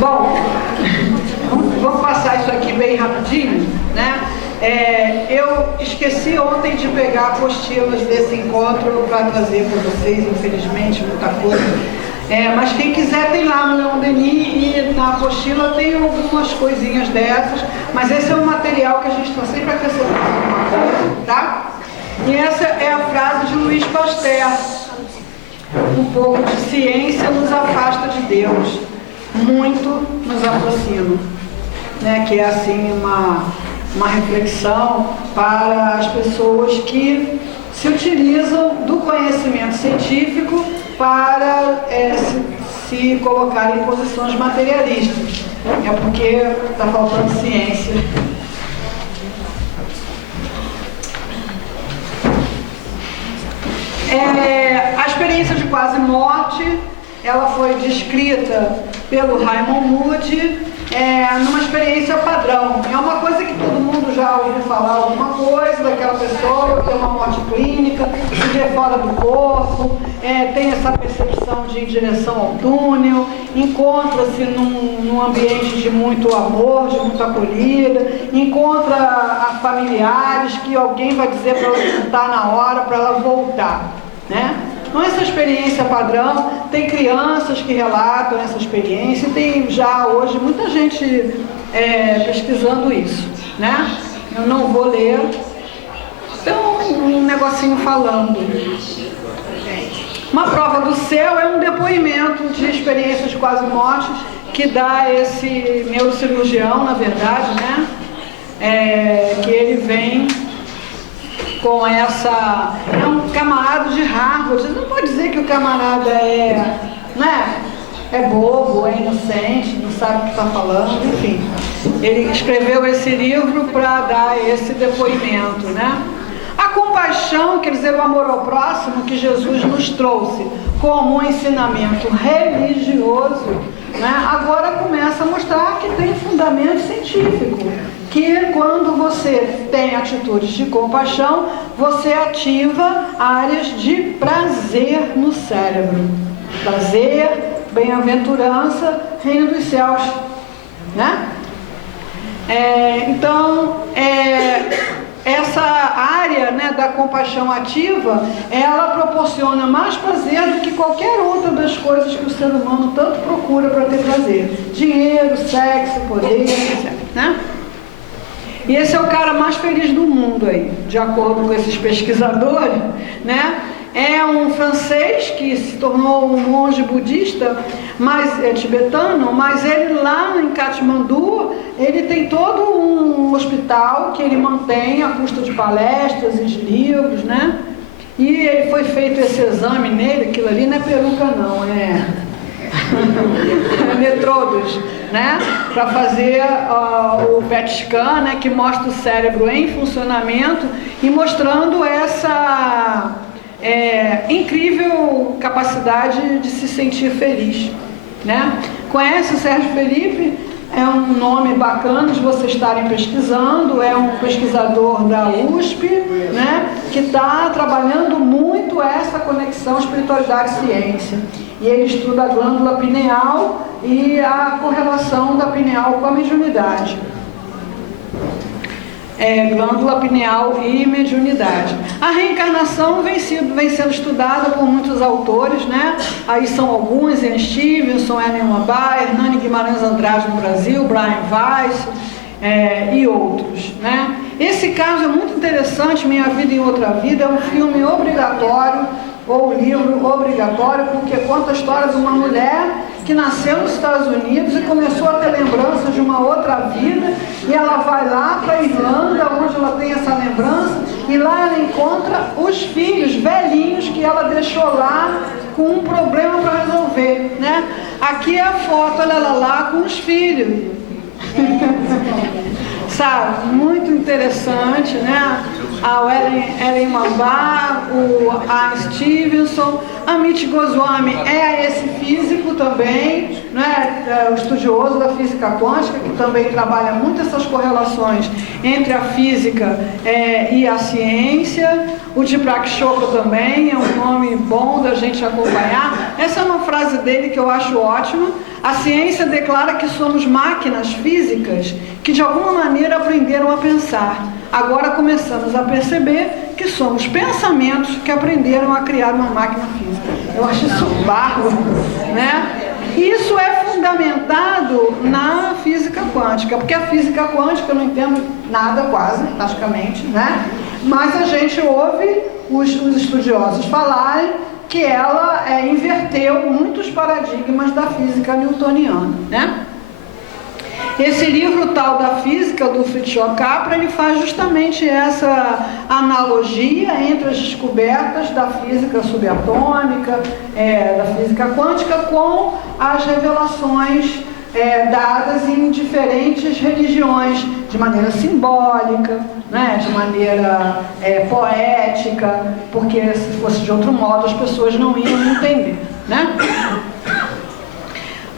Bom, vamos passar isso aqui bem rapidinho, né? Eu esqueci ontem de pegar apostilas desse encontro para trazer para vocês, infelizmente, muita coisa. Mas quem quiser tem lá no Leon Denis e na apostila tem algumas coisinhas dessas, mas esse é um material que a gente está sempre acrescentando alguma coisa, tá? E essa é a frase de Louis Pasteur: um pouco de ciência nos afasta de Deus, muito nos aproxima, né? Que é assim uma reflexão para as pessoas que se utilizam do conhecimento científico para se colocar em posições materialistas. É porque está faltando ciência. A experiência de quase morte, ela foi descrita pelo Raymond Moody numa experiência padrão. É uma coisa que todo mundo já ouviu falar alguma coisa daquela pessoa, tem uma morte clínica, se vê fora do corpo, tem essa percepção de ir em direção ao túnel, encontra-se num ambiente de muito amor, de muita acolhida, encontra familiares que alguém vai dizer para ela sentar na hora, para ela voltar, né? Então, essa experiência padrão, tem crianças que relatam essa experiência, e tem já hoje muita gente pesquisando isso, né? Eu não vou ler, então um negocinho falando. Uma prova do céu é um depoimento de experiência de quase morte que dá esse neurocirurgião, na verdade, né? Que ele vem com essa... É um camarada de Harvard. Você não pode dizer que o camarada é bobo, é inocente, não sabe o que está falando, enfim. Ele escreveu esse livro para dar esse depoimento, né? A compaixão, quer dizer, o amor ao próximo que Jesus nos trouxe como um ensinamento religioso, né? Agora começa a mostrar que tem fundamento científico, que quando você tem atitudes de compaixão, você ativa áreas de prazer no cérebro. Prazer, bem-aventurança, reino dos céus, né? Essa área, né, da compaixão ativa, ela proporciona mais prazer do que qualquer outra das coisas que o ser humano tanto procura para ter prazer. Dinheiro, sexo, poder, etc., né? E esse é o cara mais feliz do mundo aí, de acordo com esses pesquisadores, né? É um francês que se tornou um monge budista, mas tibetano, mas ele lá em Katmandu, ele tem todo um hospital que ele mantém à custa de palestras e de livros, né? E ele foi feito esse exame nele, aquilo ali não é peruca não, é eletrodos, né? Para fazer o PET scan, né? Que mostra o cérebro em funcionamento e mostrando essa incrível capacidade de se sentir feliz, né? Conhece o Sérgio Felipe? É um nome bacana de vocês estarem pesquisando, é um pesquisador da USP, né? Que está trabalhando muito essa conexão espiritualidade-ciência. E ele estuda a glândula pineal e a correlação da pineal com a mediunidade. Glândula pineal e mediunidade. A reencarnação vem sendo estudada por muitos autores, né? Aí são alguns: Ian Stevenson, Ellen Wambach, Hernani Guimarães Andrade no Brasil, Brian Weiss e outros, né? Esse caso é muito interessante, Minha Vida em Outra Vida, é um filme obrigatório, ou livro obrigatório, porque conta a história de uma mulher que nasceu nos Estados Unidos e começou a ter lembranças de uma outra vida, e ela vai lá para a Irlanda, onde ela tem essa lembrança, e lá ela encontra os filhos velhinhos que ela deixou lá com um problema para resolver, né? Aqui é a foto, olha ela lá com os filhos. Sabe? Muito interessante, né? a Ellen Mambá, o Ian Stevenson, Amit Goswami é esse físico também, né, o estudioso da física quântica, que também trabalha muito essas correlações entre a física e a ciência. O Deepak Chopra também é um nome bom da gente acompanhar. Essa é uma frase dele que eu acho ótima. A ciência declara que somos máquinas físicas que de alguma maneira aprenderam a pensar. Agora começamos a perceber que somos pensamentos que aprenderam a criar uma máquina física. Eu acho isso bárbaro, né? Isso é fundamentado na física quântica, porque a física quântica eu não entendo nada quase, praticamente, né? Mas a gente ouve os estudiosos falarem que ela inverteu muitos paradigmas da física newtoniana, né? Esse livro tal da física do Fritjof Capra, ele faz justamente essa analogia entre as descobertas da física subatômica, da física quântica, com as revelações dadas em diferentes religiões, de maneira simbólica, né, de maneira poética, porque se fosse de outro modo as pessoas não iam entender, né?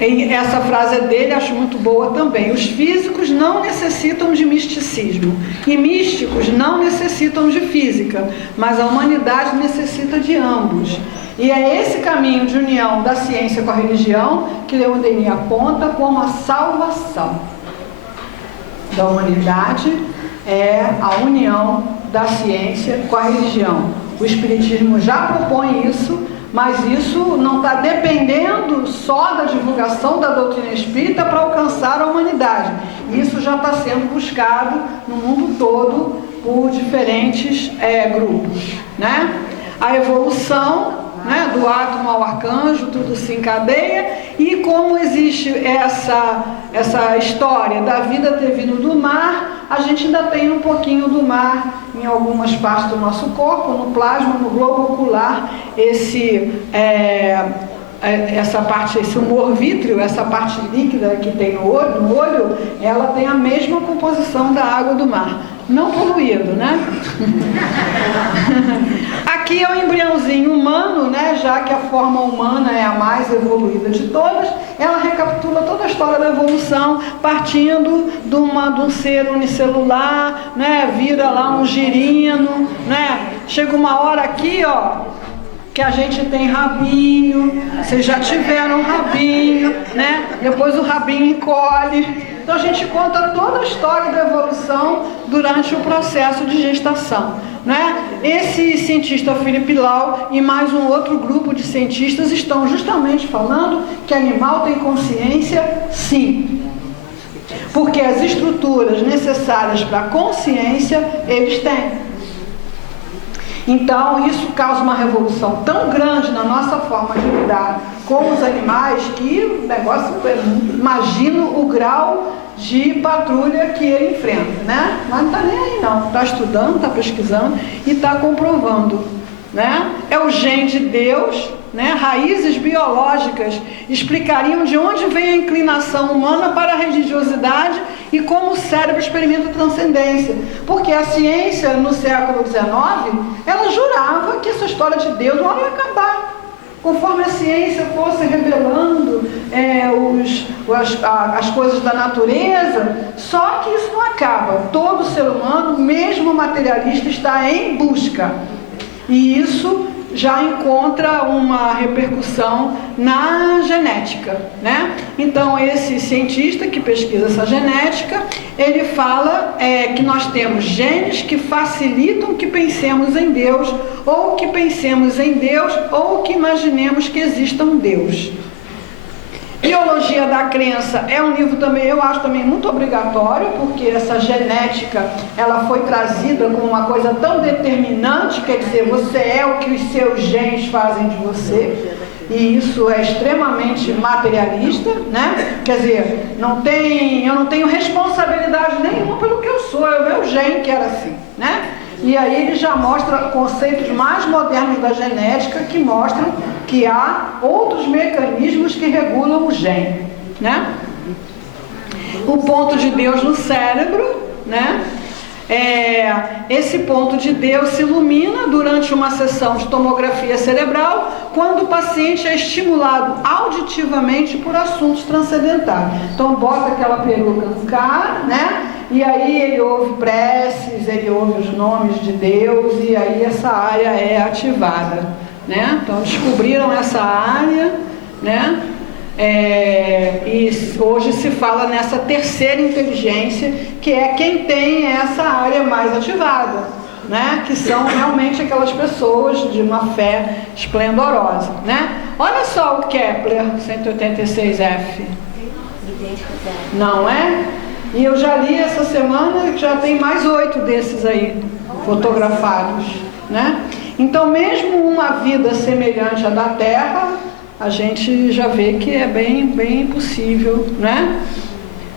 E essa frase dele acho muito boa também. Os físicos não necessitam de misticismo e místicos não necessitam de física, mas a humanidade necessita de ambos. E é esse caminho de união da ciência com a religião que Leon Denis aponta como a salvação da humanidade, é a união da ciência com a religião. O Espiritismo já propõe isso, mas isso não está dependendo só da divulgação da doutrina espírita para alcançar a humanidade. Isso já está sendo buscado no mundo todo por diferentes grupos, né? A evolução, né, do átomo ao arcanjo, tudo se encadeia, e como existe essa história da vida ter vindo do mar, a gente ainda tem um pouquinho do mar em algumas partes do nosso corpo, no plasma, no globo ocular, essa parte, esse humor vítreo, essa parte líquida que tem no olho, ela tem a mesma composição da água do mar, não poluído, né? Aqui é o embriãozinho humano, né? Já que a forma humana é a mais evoluída de todas, ela recapitula toda a história da evolução, partindo de um ser unicelular, né? Vira lá um girino, né? Chega uma hora aqui, ó, que a gente tem rabinho, vocês já tiveram rabinho, né? Depois o rabinho encolhe. Então a gente conta toda a história da evolução durante o processo de gestação, né? Esse cientista Philip Lau e mais um outro grupo de cientistas estão justamente falando que animal tem consciência, sim. Porque as estruturas necessárias para a consciência eles têm. Então, isso causa uma revolução tão grande na nossa forma de lidar com os animais que o negócio, imagino o grau de patrulha que ele enfrenta, né? Mas não está nem aí não, está estudando, está pesquisando e está comprovando, né? É o gene de Deus, né? Raízes biológicas explicariam de onde vem a inclinação humana para a religiosidade e como o cérebro experimenta transcendência. Porque a ciência, no século XIX, ela jurava que essa história de Deus não ia acabar. Conforme a ciência fosse revelando as coisas da natureza, só que isso não acaba. Todo ser humano, mesmo materialista, está em busca. E isso já encontra uma repercussão na genética, né? Então, esse cientista que pesquisa essa genética, ele fala que nós temos genes que facilitam que pensemos em Deus, ou que pensemos em Deus, ou que imaginemos que exista um Deus. Biologia da Crença é um livro também, eu acho também muito obrigatório, porque essa genética, ela foi trazida como uma coisa tão determinante, quer dizer, você é o que os seus genes fazem de você, e isso é extremamente materialista, né? Quer dizer, eu não tenho responsabilidade nenhuma pelo que eu sou, é o meu gene que era assim, né? E aí ele já mostra conceitos mais modernos da genética que mostram que há outros mecanismos que regulam o gene, né? O ponto de Deus no cérebro, né? esse ponto de Deus se ilumina durante uma sessão de tomografia cerebral, quando o paciente é estimulado auditivamente por assuntos transcendentais. Então bota aquela peruca no cara, né? E aí ele ouve preces, ele ouve os nomes de Deus, e aí essa área é ativada, né? Então descobriram essa área, né? E hoje se fala nessa terceira inteligência, que é quem tem essa área mais ativada, né? Que são realmente aquelas pessoas de uma fé esplendorosa, né? Olha só o Kepler 186F. Não é? E eu já li essa semana que já tem mais 8 desses aí fotografados, né? Então mesmo uma vida semelhante à da Terra, a gente já vê que é bem possível, né?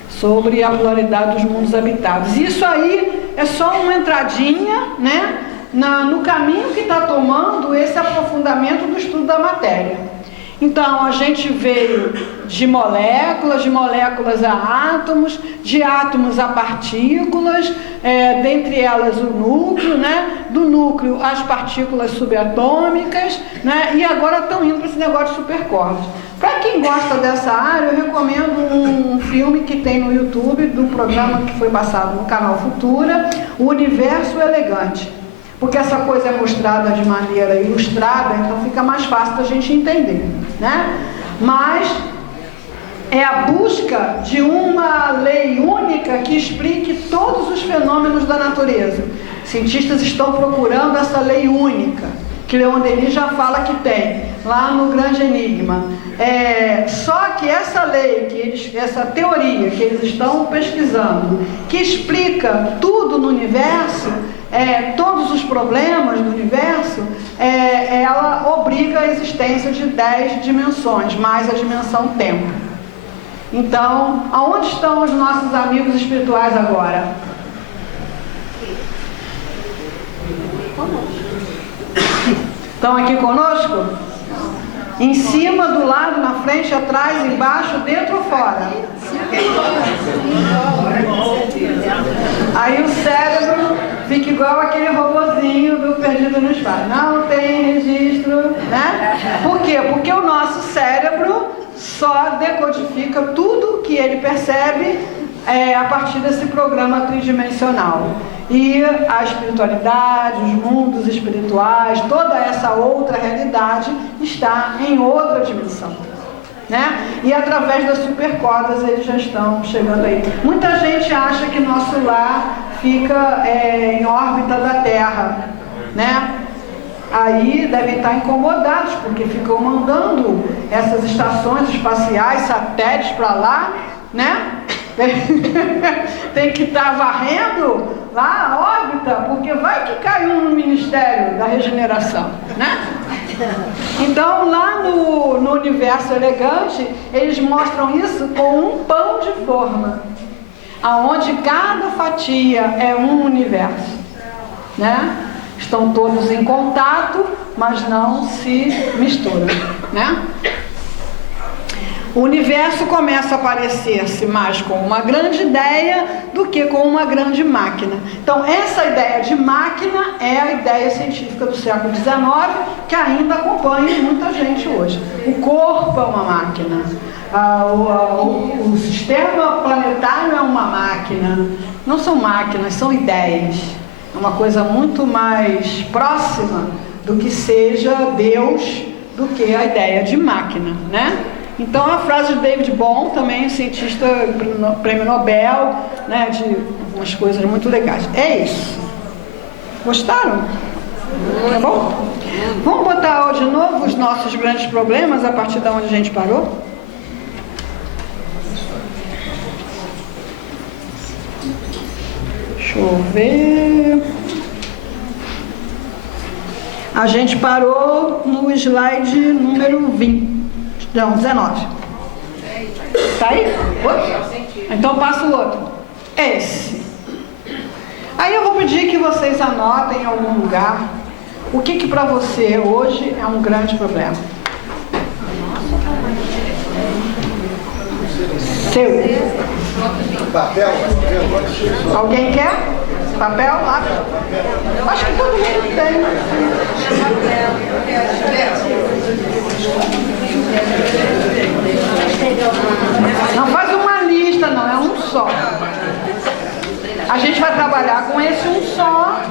Sobre a pluralidade dos mundos habitados. Isso aí é só uma entradinha, né? No caminho que está tomando esse aprofundamento do estudo da matéria. Então, a gente veio de moléculas a átomos, de átomos a partículas, dentre elas o núcleo, né? Do núcleo as partículas subatômicas, né? E agora estão indo para esse negócio de supercordas. Para quem gosta dessa área, eu recomendo um filme que tem no YouTube, do programa que foi passado no canal Futura, O Universo Elegante. Porque essa coisa é mostrada de maneira ilustrada, então fica mais fácil da gente entender, né? Mas é a busca de uma lei única que explique todos os fenômenos da natureza. Cientistas estão procurando essa lei única, que Leon Denis já fala que tem, lá no Grande Enigma. Só que essa lei, essa teoria que eles estão pesquisando, que explica tudo no universo, todos os problemas do universo, ela obriga a existência de 10 dimensões, mais a dimensão tempo. Então, aonde estão os nossos amigos espirituais agora? Estão aqui conosco? Em cima, do lado, na frente, atrás, embaixo, dentro ou fora? Aí o cérebro fica igual aquele robozinho do Perdido no Espaço. Não tem registro, né? Por quê? Porque o nosso cérebro só decodifica tudo que ele percebe a partir desse programa tridimensional. E a espiritualidade, os mundos espirituais, toda essa outra realidade está em outra dimensão, né? E através das supercordas eles já estão chegando aí. Muita gente acha que nosso lar fica em órbita da Terra, né? Aí devem estar incomodados, porque ficam mandando essas estações espaciais, satélites para lá, né? Tem que estar varrendo lá a órbita, porque vai que caiu no Ministério da Regeneração, né? Então lá no Universo Elegante, eles mostram isso com um pão de forma, aonde cada fatia é um universo, né? Estão todos em contato, mas não se misturam, né? O universo começa a parecer-se mais com uma grande ideia do que com uma grande máquina. Então, essa ideia de máquina é a ideia científica do século XIX, que ainda acompanha muita gente hoje. O corpo é uma máquina, o sistema planetário é uma máquina. Não são máquinas, são ideias. É uma coisa muito mais próxima do que seja Deus do que a ideia de máquina, né? Então a frase de David Bohm, também cientista, prêmio Nobel, né, de umas coisas muito legais. É isso. Gostaram? Tá bom? Vamos botar de novo os nossos grandes problemas a partir de onde a gente parou? Deixa eu ver. A gente parou no slide número 20. Não, 19. Tá aí? Então passa o outro. Esse. Aí eu vou pedir que vocês anotem em algum lugar o que para você hoje é um grande problema. Seu. Alguém quer? Papel, lápis? Acho que todo mundo tem. Não faz uma lista, não, é um só. A gente vai trabalhar com esse um só.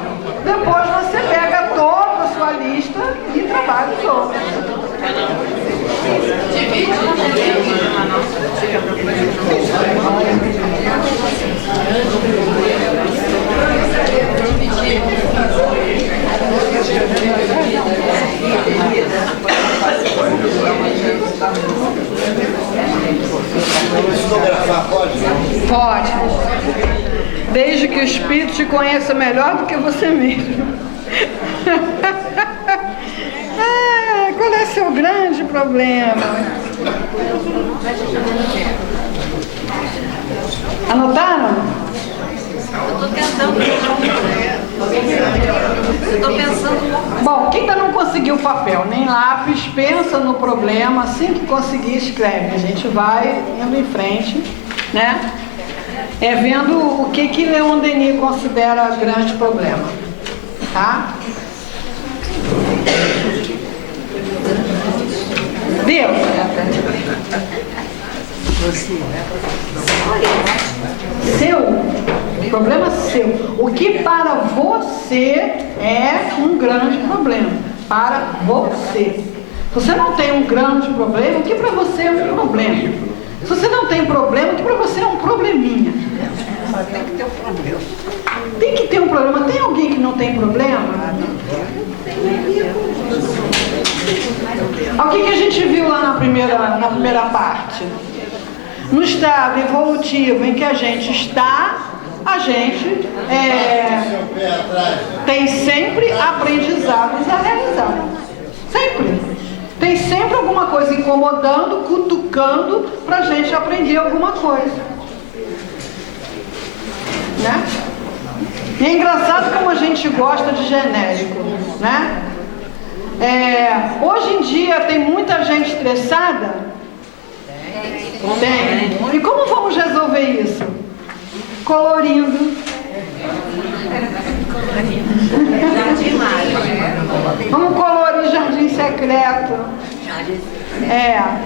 Depois você pega toda a sua lista e trabalha os outros. Pode. Desde que o Espírito te conheça melhor do que você mesmo. Qual é o seu grande problema? Anotaram? Eu estou tentando. Eu estou pensando. Bom, quem ainda não conseguiu papel nem lápis, pensa no problema. Assim que conseguir, escreve. A gente vai indo em frente, né? Vendo o que Leon Denis considera grande problema. Tá? Deus. Seu. Problema seu. O que para você é um grande problema. Para você. Se você não tem um grande problema, o que para você é um problema? Se você não tem problema, o que para você é um probleminha? Tem que ter um problema. Tem que ter um problema. Tem alguém que não tem problema? O que a gente viu lá na primeira parte? No estado evolutivo em que a gente está, a gente tem sempre aprendizados a realizar. Sempre. Tem sempre alguma coisa incomodando, cutucando, para a gente aprender alguma coisa. Né? E é engraçado como a gente gosta de genérico, né? Hoje em dia tem muita gente estressada? Tem. E como vamos resolver isso? Colorindo. Vamos colorir jardim secreto.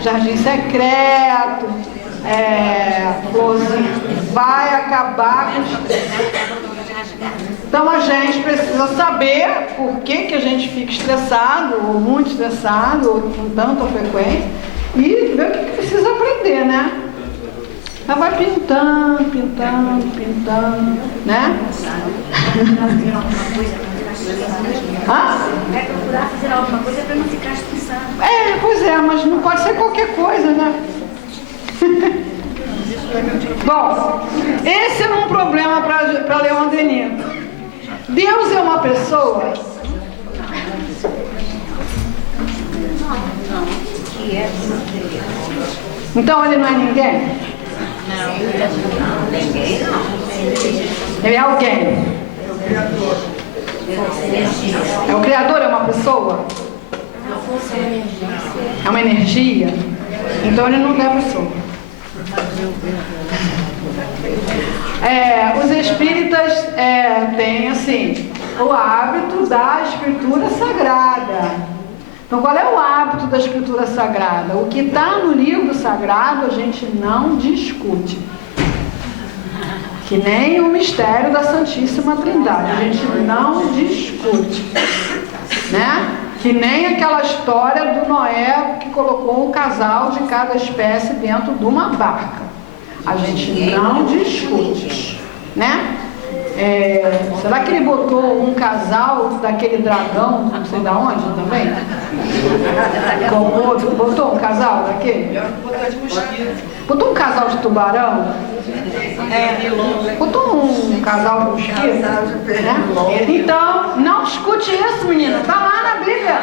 Jardim secreto. Florzinha. Vai acabar com os... Então a gente precisa saber por que a gente fica estressado, ou muito estressado, ou com tanta frequência, e ver o que precisa aprender, né? Ela vai pintando, né? Vai procurar fazer alguma coisa para não ficar estressado. Pois é, mas não pode ser qualquer coisa, né? Bom, esse é um problema para Leon Denis. Deus é uma pessoa? Não. Que é Então ele não é ninguém? Não, ninguém não. Ele é alguém? É o Criador, é uma pessoa? É uma energia? Então ele não é pessoa. Os espíritas têm assim o hábito da escritura sagrada. Então qual é o hábito da escritura sagrada? O que está no livro sagrado a gente não discute. Que nem o mistério da Santíssima Trindade, a gente não discute, né? Que nem aquela história do Noé que colocou um casal de cada espécie dentro de uma barca. A gente não discute, né? Será que ele botou um casal daquele dragão, não sei de onde também? Botou um casal daquele? Botou um casal de tubarão? Botou um casal de mosquito? Né? Então, não discute isso, menina. Está lá na Bíblia.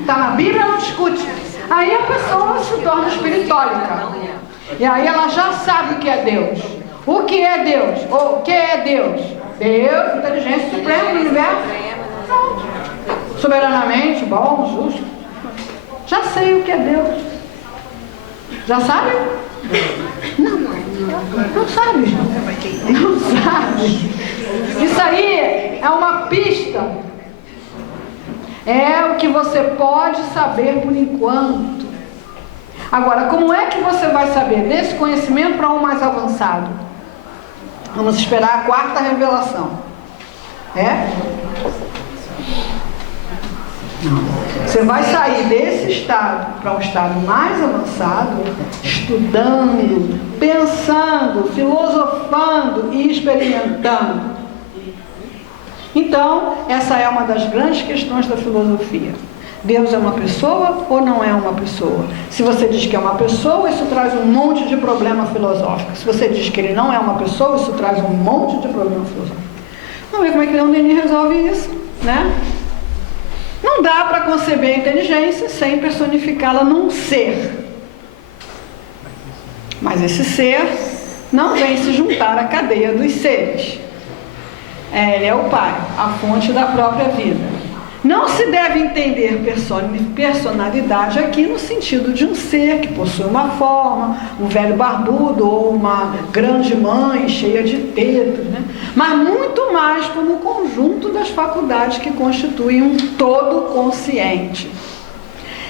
Está na Bíblia, não discute. Aí a pessoa se torna espiritólica. E aí ela já sabe o que é Deus. O que é Deus? O que é Deus? Deus, inteligência suprema do universo. Pronto. Soberanamente, bom, justo. Já sei o que é Deus. Já sabe? Não sabe. Não sabe. É o que você pode saber por enquanto. Agora, como é que você vai saber desse conhecimento para um mais avançado? Vamos esperar a quarta revelação. Você vai sair desse estado para um estado mais avançado, estudando, pensando, filosofando e experimentando. Então, essa é uma das grandes questões da filosofia. Deus é uma pessoa ou não é uma pessoa? Se você diz que é uma pessoa, isso traz um monte de problema filosófico. Se você diz que ele não é uma pessoa, isso traz um monte de problema filosófico. Vamos ver como é que Leon Denis resolve isso, né? Não dá para conceber a inteligência sem personificá-la num ser. Mas esse ser não vem se juntar à cadeia dos seres. Ele é o Pai, a fonte da própria vida. Não se deve entender personalidade aqui no sentido de um ser que possui uma forma, um velho barbudo ou uma grande mãe cheia de tetas, né? Mas muito mais como o conjunto das faculdades que constituem um todo consciente.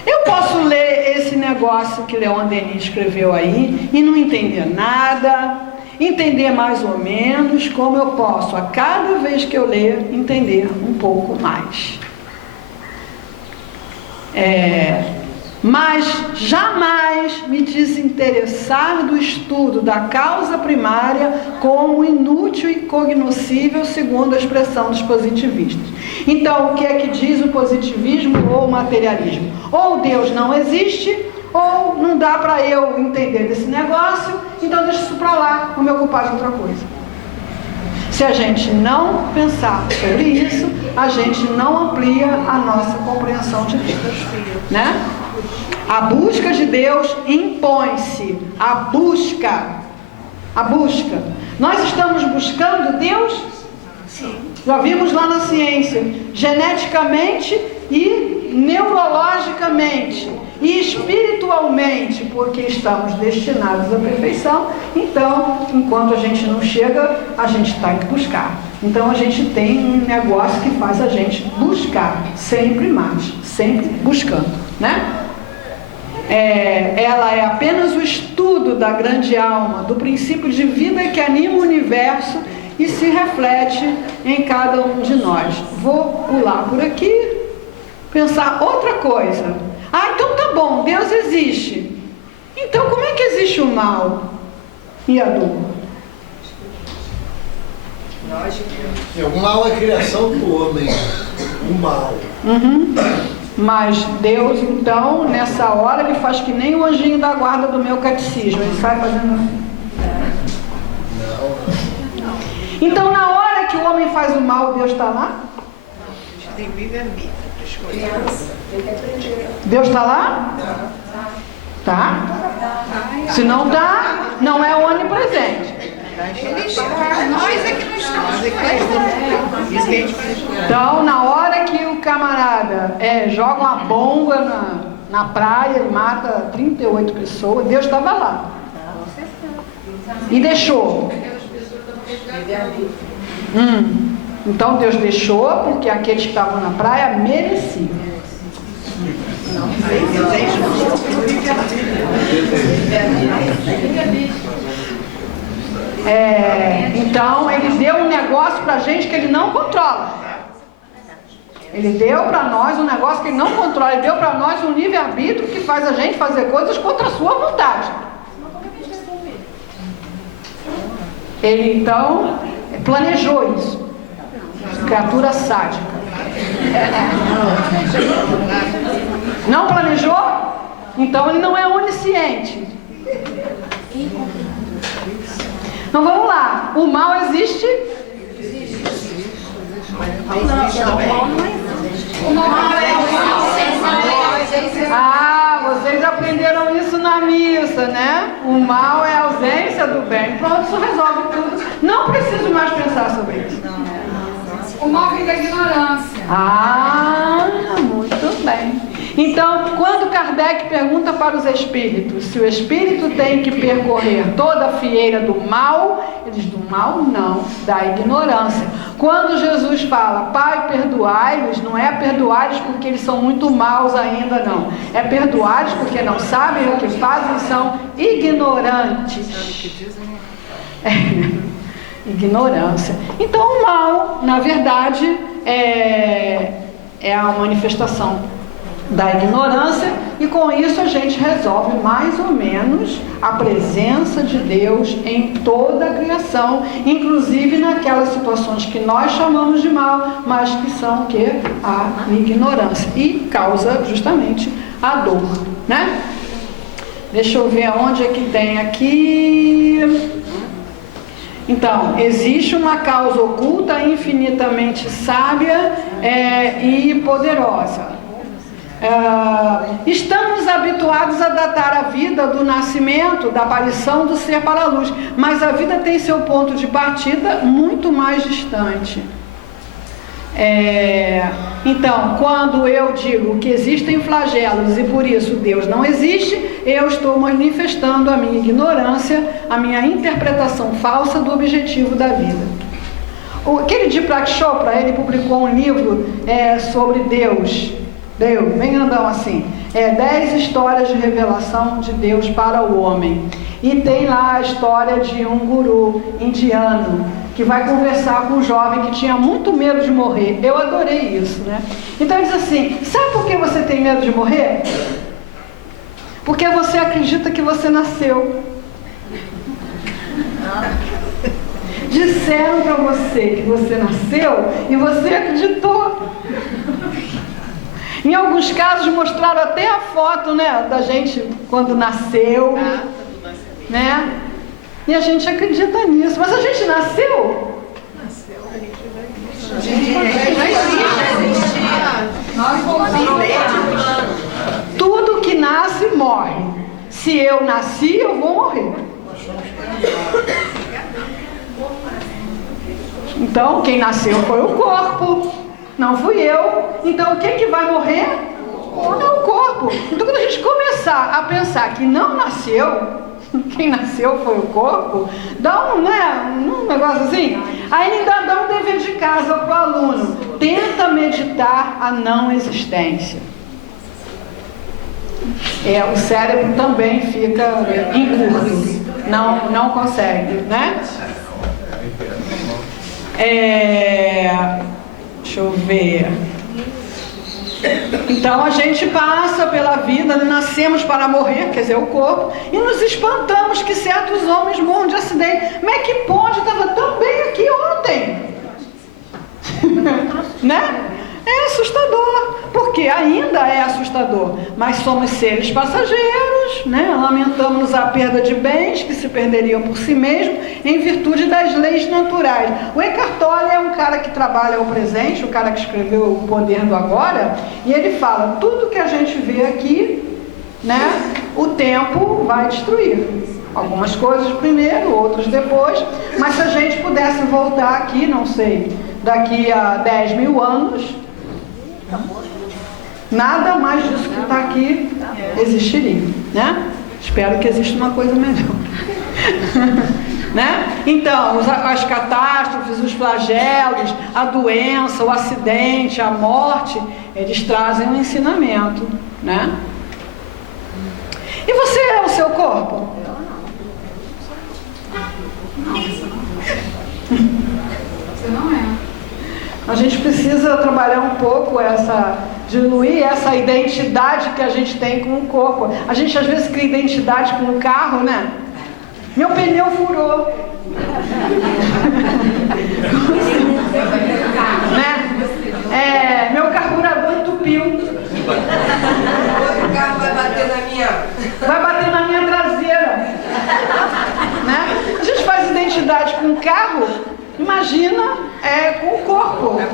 Eu posso ler esse negócio que Leon Denis escreveu aí e não entender nada, entender mais ou menos, como eu posso, a cada vez que eu ler, entender um pouco mais. Mas jamais me desinteressar do estudo da causa primária como inútil e cognoscível, segundo a expressão dos positivistas. Então, o que é que diz o positivismo ou o materialismo? Ou Deus não existe, ou não dá para eu entender desse negócio, então deixa isso para lá, vou me ocupar de outra coisa. Se a gente não pensar sobre isso, a gente não amplia a nossa compreensão de Deus, né? A busca de Deus impõe-se. A busca. Nós estamos buscando Deus? Sim. Já vimos lá na ciência, geneticamente e neurologicamente e espiritualmente, porque estamos destinados à perfeição. Então, enquanto a gente não chega, a gente está em buscar. Então a gente tem um negócio que faz a gente buscar sempre mais, sempre buscando, né? Ela é apenas o estudo da grande alma, do princípio de vida que anima o universo e se reflete em cada um de nós. Vou pular por aqui, pensar outra coisa. Então tá bom, Deus existe. Então como é que existe o mal e a dor? O mal é a criação do homem, o mal. Mas Deus, então, nessa hora, ele faz que nem o anjinho da guarda do meu catecismo. Ele sai fazendo... Então, na hora que o homem faz o mal, Deus está lá? Deus está lá? Tá? Se não está, não é onipresente. Nós é que não estamos. Então, na hora que o camarada joga uma bomba na praia e mata 38 pessoas, Deus estava lá. E deixou. Então Deus deixou porque aqueles que estavam na praia mereciam. Então ele deu um negócio pra gente que ele não controla. Ele deu para nós um negócio que ele não controla. Ele deu para nós um livre-arbítrio que faz a gente fazer coisas contra a sua vontade. Ele então planejou isso. Criatura sádica. Não planejou? Então ele não é onisciente. Então vamos lá. O mal existe? Vocês aprenderam isso na missa, né? O mal é a ausência do bem. Pronto, isso resolve tudo. Não preciso mais pensar sobre isso. O mal vem da ignorância. Muito bem. Então, quando Kardec pergunta para os espíritos se o espírito tem que percorrer toda a fieira do mal, eles do mal não, da ignorância. Quando Jesus fala, Pai, perdoai-los, não é perdoai-los porque eles são muito maus ainda, não. É perdoai-los porque não sabem o que fazem, são ignorantes. Ignorância. Então, o mal, na verdade, é a manifestação da ignorância, e com isso a gente resolve mais ou menos a presença de Deus em toda a criação, inclusive naquelas situações que nós chamamos de mal, mas que são que a ignorância, e causa justamente a dor, né? Deixa eu ver aonde é que tem aqui. Então, existe uma causa oculta infinitamente sábia e poderosa. Estamos habituados a datar a vida do nascimento, da aparição do ser para a luz, mas a vida tem seu ponto de partida muito mais distante. Então, quando eu digo que existem flagelos e por isso Deus não existe, eu estou manifestando a minha ignorância, a minha interpretação falsa do objetivo da vida. Aquele Deepak Chopra, ele publicou um livro sobre Deus, bem grandão assim, 10 histórias de revelação de Deus para o homem. E tem lá a história de um guru indiano que vai conversar com um jovem que tinha muito medo de morrer. Eu adorei isso, né? Então ele diz assim, sabe por que você tem medo de morrer? Porque você acredita que você nasceu. Disseram para você que você nasceu e você acreditou. Em alguns casos mostraram até a foto, né, da gente quando nasceu, né? E a gente acredita nisso. Mas a gente nasceu? Tudo que nasce morre. Se eu nasci, eu vou morrer. Então, quem nasceu foi o corpo, não fui eu. Então, quem que vai morrer? É o corpo. Então, quando a gente começar a pensar que não nasceu, quem nasceu foi o corpo, dá um negócio assim. Aí ele ainda dá um dever de casa para o aluno. Tenta meditar a não existência. O cérebro também fica em curso. Não consegue, né? Deixa eu ver. Então a gente passa pela vida, nascemos para morrer, quer dizer, o corpo, e nos espantamos que certos homens morram de acidente. Como é que pode? Estava tão bem aqui ontem. Né? É assustador, porque ainda é assustador, mas somos seres passageiros, né? Lamentamos a perda de bens que se perderiam por si mesmo em virtude das leis naturais. O Eckhart Tolle é um cara que trabalha o presente, o cara que escreveu O Poder do Agora, e ele fala, tudo que a gente vê aqui, né, o tempo vai destruir. Algumas coisas primeiro, outras depois, mas se a gente pudesse voltar aqui, não sei, daqui a 10 mil anos, nada mais disso que está aqui existiria, né? Espero que exista uma coisa melhor. Né? Então, as catástrofes, os flagelos, a doença, o acidente, a morte, eles trazem um ensinamento, né? E você é o seu corpo? Você não é. A gente precisa trabalhar um pouco diluir essa identidade que a gente tem com o corpo. A gente às vezes cria identidade com o carro, né? Meu pneu furou. Né? Meu carburador entupiu. O carro vai bater na minha traseira. Né? A gente faz identidade com o carro, imagina com o corpo. Né?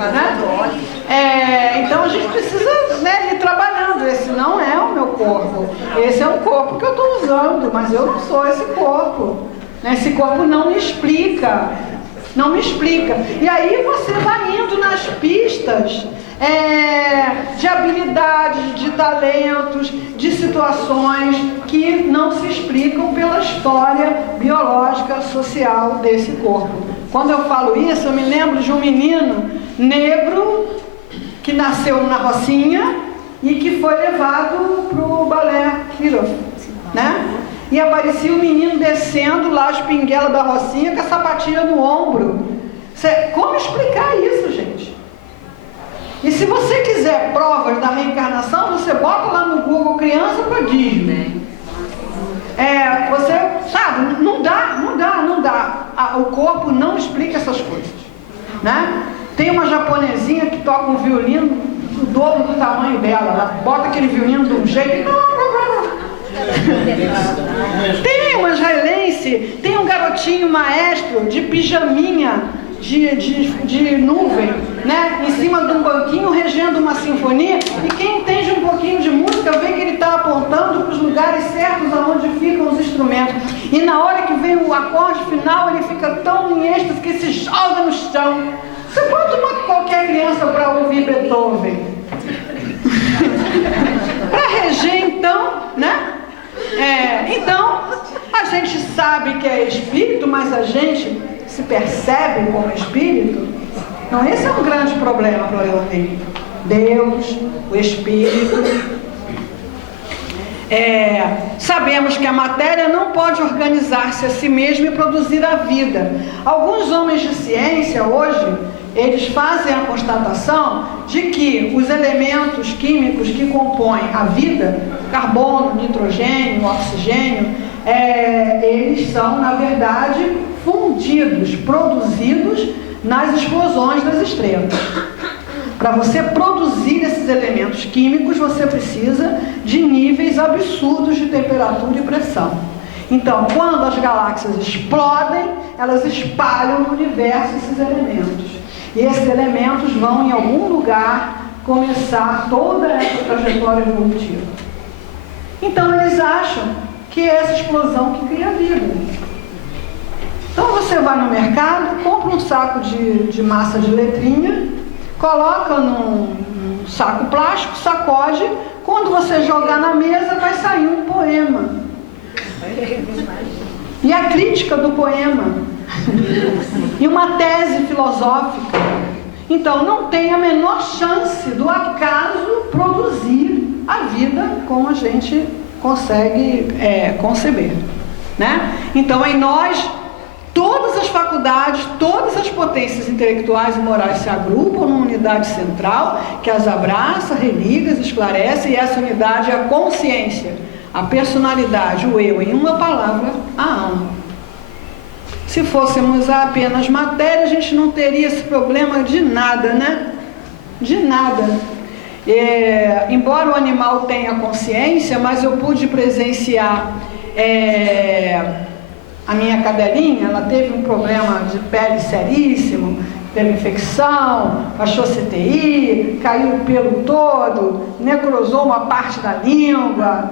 Então a gente precisa, né, ir trabalhando. Esse não é o meu corpo. Esse é um corpo que eu estou usando, mas eu não sou esse corpo. Esse corpo não me explica Não me explica. E aí você vai indo nas pistas de habilidades, de talentos, de situações que não se explicam pela história biológica, social desse corpo. Quando eu falo isso, eu me lembro de um menino negro que nasceu na Rocinha e que foi levado para o balé Kirov, né? E aparecia o menino descendo lá as pinguelas da Rocinha com a sapatilha no ombro. Como explicar isso, gente? E se você quiser provas da reencarnação, você bota lá no Google criança prodígio. Você sabe, não dá. O corpo não explica essas coisas, né? Tem uma japonesinha que toca um violino o dobro do tamanho dela. Ela bota aquele violino de um jeito e... Tem uma israelense, tem um garotinho maestro de pijaminha de nuvem, né? Em cima de um banquinho regendo uma sinfonia, e quem entende um pouquinho de música vê que ele está apontando para os lugares certos aonde ficam os instrumentos, e na hora que vem o acorde final ele fica tão em êxtase que se joga no chão. Você pode tomar qualquer criança para ouvir Beethoven. Para reger, então, né? Então, a gente sabe que é espírito, mas a gente se percebe como espírito. Então, esse é um grande problema para o Leonino. Deus, o espírito. Sabemos que a matéria não pode organizar-se a si mesma e produzir a vida. Alguns homens de ciência hoje, eles fazem a constatação de que os elementos químicos que compõem a vida, carbono, nitrogênio, oxigênio, eles são, na verdade, fundidos, produzidos nas explosões das estrelas. Para você produzir esses elementos químicos, você precisa de níveis absurdos de temperatura e pressão. Então, quando as galáxias explodem, elas espalham no universo esses elementos. E esses elementos vão, em algum lugar, começar toda essa trajetória evolutiva. Então, eles acham que é essa explosão que cria a vida. Então, você vai no mercado, compra um saco de massa de letrinha, coloca num saco plástico, sacode, quando você jogar na mesa vai sair um poema. E a crítica do poema. E uma tese filosófica. Então não tem a menor chance do acaso produzir a vida como a gente consegue conceber, né? Então em nós todas as faculdades, todas as potências intelectuais e morais se agrupam numa unidade central que as abraça, religa, esclarece, e essa unidade é a consciência, a personalidade, o eu, em uma palavra, a alma. Se fôssemos apenas matéria, a gente não teria esse problema de nada, né? De nada. Embora o animal tenha consciência, mas eu pude presenciar a minha cadelinha, ela teve um problema de pele seríssimo, teve infecção, achou CTI, caiu o pelo todo, necrosou uma parte da língua,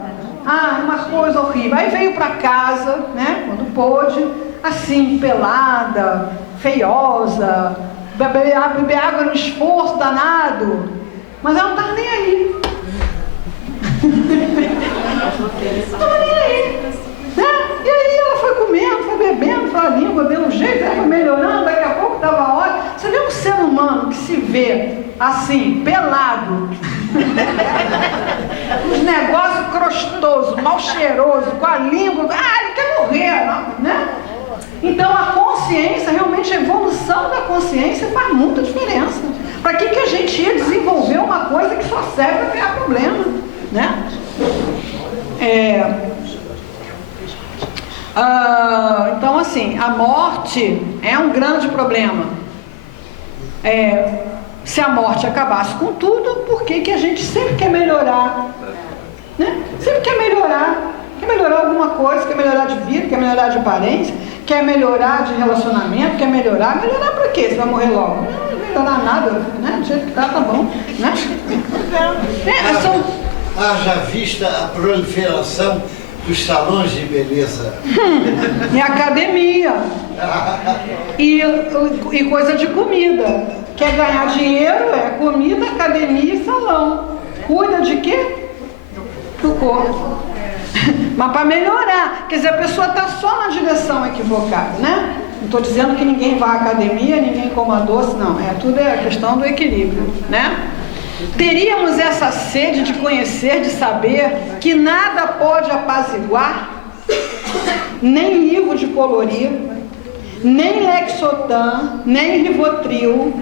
uma coisa horrível. Aí veio para casa, né, quando pôde, assim, pelada, feiosa, beber água no esforço danado, mas ela não estava nem aí. Não estava nem aí, né? E aí ela foi comendo, foi bebendo, foi a língua deu um jeito, ela foi melhorando, daqui a pouco estava ótimo. Você vê um ser humano que se vê assim, pelado, uns negócios crostosos, mal cheiroso, com a língua, ele quer morrer, né? Então a consciência, realmente a evolução da consciência faz muita diferença. Para que a gente ia desenvolver uma coisa que só serve para criar problema, né? Então assim, a morte é um grande problema. Se a morte acabasse com tudo, por que a gente sempre quer melhorar? Né? Sempre quer melhorar alguma coisa, quer melhorar de vida, quer melhorar de aparência, quer melhorar de relacionamento, quer melhorar para quê? Você vai morrer logo? Não vai melhorar nada, né? Do jeito que tá bom, né? Haja vista a proliferação dos salões de beleza. E academia. E coisa de comida. Quer ganhar dinheiro, é comida, academia e salão. Cuida de quê? Do corpo. Mas para melhorar. Quer dizer, a pessoa está só na direção equivocada, né? Não estou dizendo que ninguém vá à academia, ninguém coma doce, não. Tudo é a questão do equilíbrio, né? Teríamos essa sede de conhecer, de saber que nada pode apaziguar, nem livro de colorir, nem Lexotan, nem Rivotril.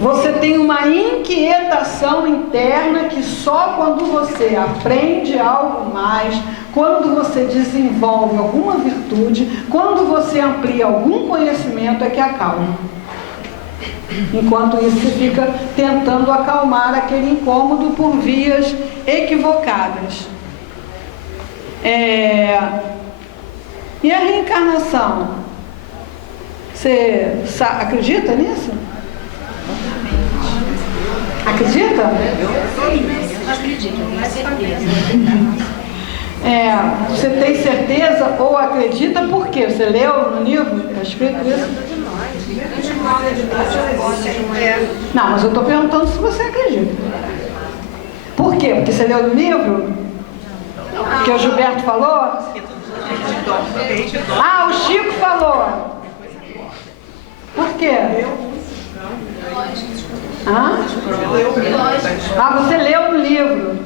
Você tem uma inquietação interna que só quando você aprende algo mais, quando você desenvolve alguma virtude, quando você amplia algum conhecimento é que acalma. Enquanto isso, você fica tentando acalmar aquele incômodo por vias equivocadas. E a reencarnação? Você acredita nisso? Acredita? Eu acredito, tenho certeza. Você tem certeza ou acredita por quê? Você leu no livro? Está escrito isso? Não, mas eu estou perguntando se você acredita. Por quê? Porque você leu no livro? Que o Gilberto falou? O Chico falou. Por quê? Você leu no livro.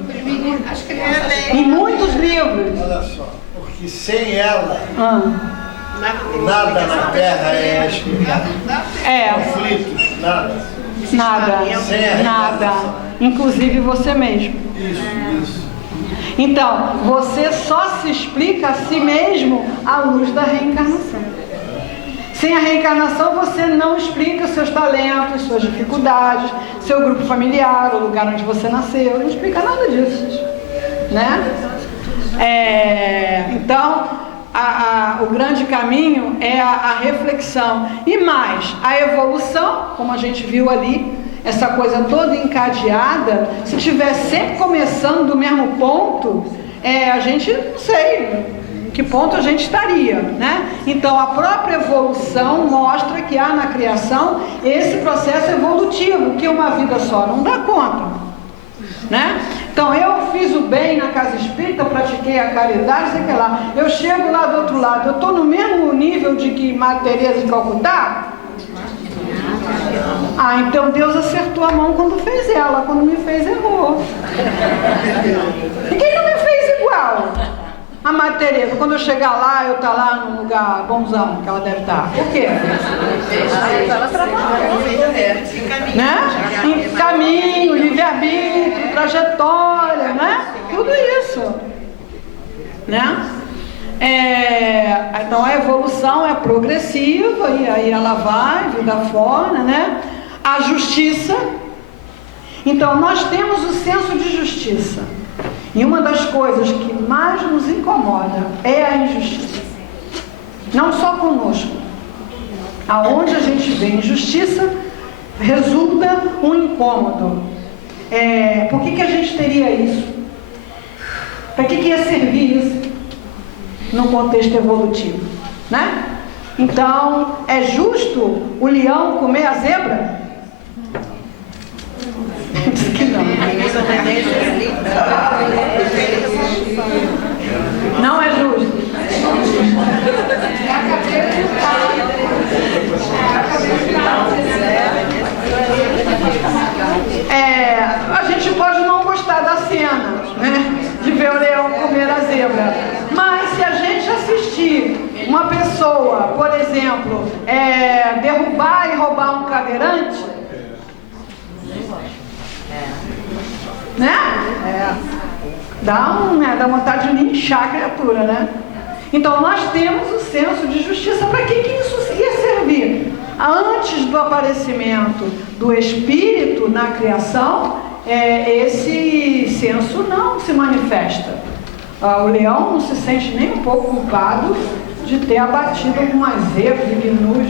Em muitos livros. Olha só, porque sem ela, nada na Terra é explicado. Conflitos, nada. Nada. Inclusive você mesmo. Isso. Então, você só se explica a si mesmo à luz da reencarnação. Sem a reencarnação, você não explica seus talentos, suas dificuldades, seu grupo familiar, o lugar onde você nasceu, não explica nada disso, né? Então, o grande caminho é a reflexão. E mais, a evolução, como a gente viu ali, essa coisa toda encadeada, se estiver sempre começando do mesmo ponto, a gente não sei que ponto a gente estaria, né? Então a própria evolução mostra que há na criação esse processo evolutivo, que uma vida só não dá conta, né? Então eu fiz o bem na casa espírita, pratiquei a caridade, sei que lá, eu chego lá do outro lado, eu estou no mesmo nível de que Madre Teresa de Calcutá? Então Deus acertou a mão quando fez ela, quando me fez errou. Ninguém não me fez igual. A Madre Teresa, quando eu chegar lá, eu estar lá num lugar bonzão que ela deve estar. Por quê? Ela trabalha, né? Em caminho, livre-arbítrio, trajetória, né? Tudo isso, né? Então a evolução é progressiva e aí ela vai, vida fora, né? A justiça. Então nós temos o senso de justiça. E uma das coisas que mais nos incomoda é a injustiça. Não só conosco. Aonde a gente vê injustiça, resulta um incômodo. Por que a gente teria isso? Para que ia servir isso no contexto evolutivo? Né? Então, é justo o leão comer a zebra? Diz que não. Não é justo. A gente pode não gostar da cena, né, de ver o leão comer a zebra, mas se a gente assistir uma pessoa, por exemplo, derrubar e roubar um cadeirante, né? Dá vontade de linchar a criatura, né? Então nós temos o senso de justiça. Para que isso ia servir? Antes do aparecimento do Espírito na criação, esse senso não se manifesta. O leão não se sente nem um pouco culpado de ter abatido algumas zebras de gnus,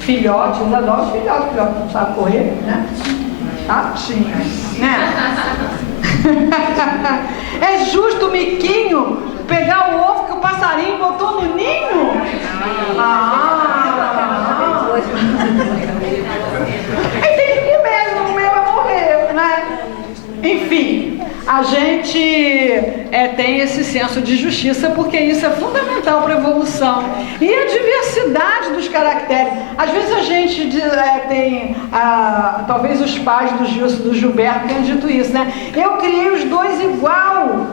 filhotes, adoro filhote não sabe correr, né? Sim, né? É justo o miquinho pegar o ovo que o passarinho botou no ninho? a gente tem esse senso de justiça, porque isso é fundamental para a evolução. E a diversidade dos caracteres. Às vezes a gente tem, talvez os pais do Gilson, do Gilberto tenham dito isso, né? Eu criei os dois igual.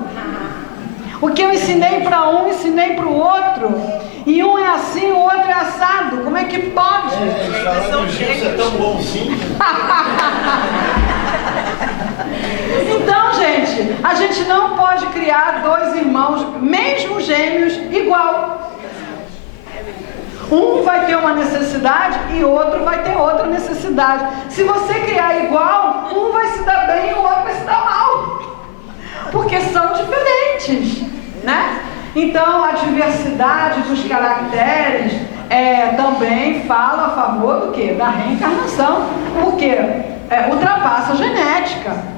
O que eu ensinei para um, ensinei para o outro. E um é assim, o outro é assado. Como é que pode? O Gilson é tão bonzinho. Então, gente, a gente não pode criar dois irmãos, mesmo gêmeos, igual. Um vai ter uma necessidade e outro vai ter outra necessidade. Se você criar igual, um vai se dar bem e o outro vai se dar mal. Porque são diferentes, né? Então, a diversidade dos caracteres também fala a favor do quê? Da reencarnação. Porque ultrapassa a genética.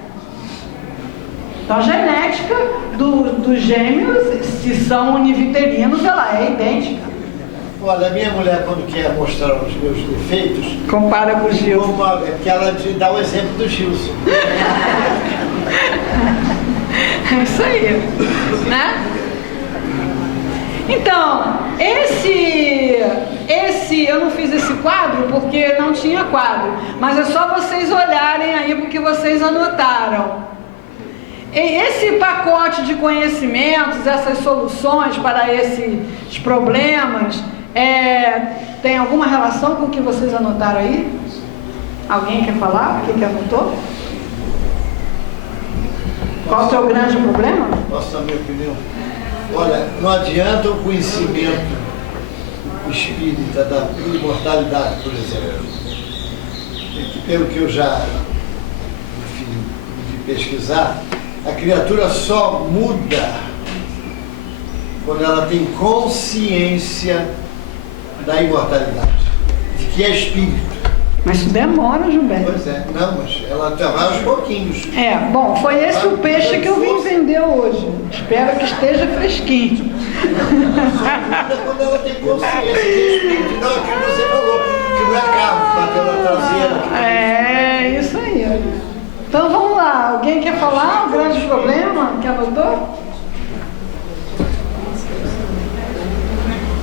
Então, a genética dos gêmeos, se são univiterinos, ela é idêntica. Olha, a minha mulher, quando quer mostrar os meus defeitos... Compara com o Gilson. Que ela dá o exemplo do Gilson. É isso aí, né? Então, eu não fiz esse quadro porque não tinha quadro, mas é só vocês olharem aí porque vocês anotaram. Esse pacote de conhecimentos, essas soluções para esses problemas, tem alguma relação com o que vocês anotaram aí? Alguém quer falar? O que anotou? Qual é o seu grande problema? Posso dar a minha opinião? Olha, não adianta o conhecimento espírita da imortalidade, por exemplo. Pelo que eu já de pesquisar, a criatura só muda quando ela tem consciência da imortalidade, de que é espírito. Mas isso demora, Gilberto. Pois é, não, mas ela vai aos pouquinhos. Bom, foi esse o peixe que eu vim vender hoje. Espero que esteja fresquinho. Só muda quando ela tem consciência de espírito. Não, aquilo que você falou, que não é carro, bateu na traseira. Isso aí. Então vamos lá, alguém quer falar o grande problema que anotou?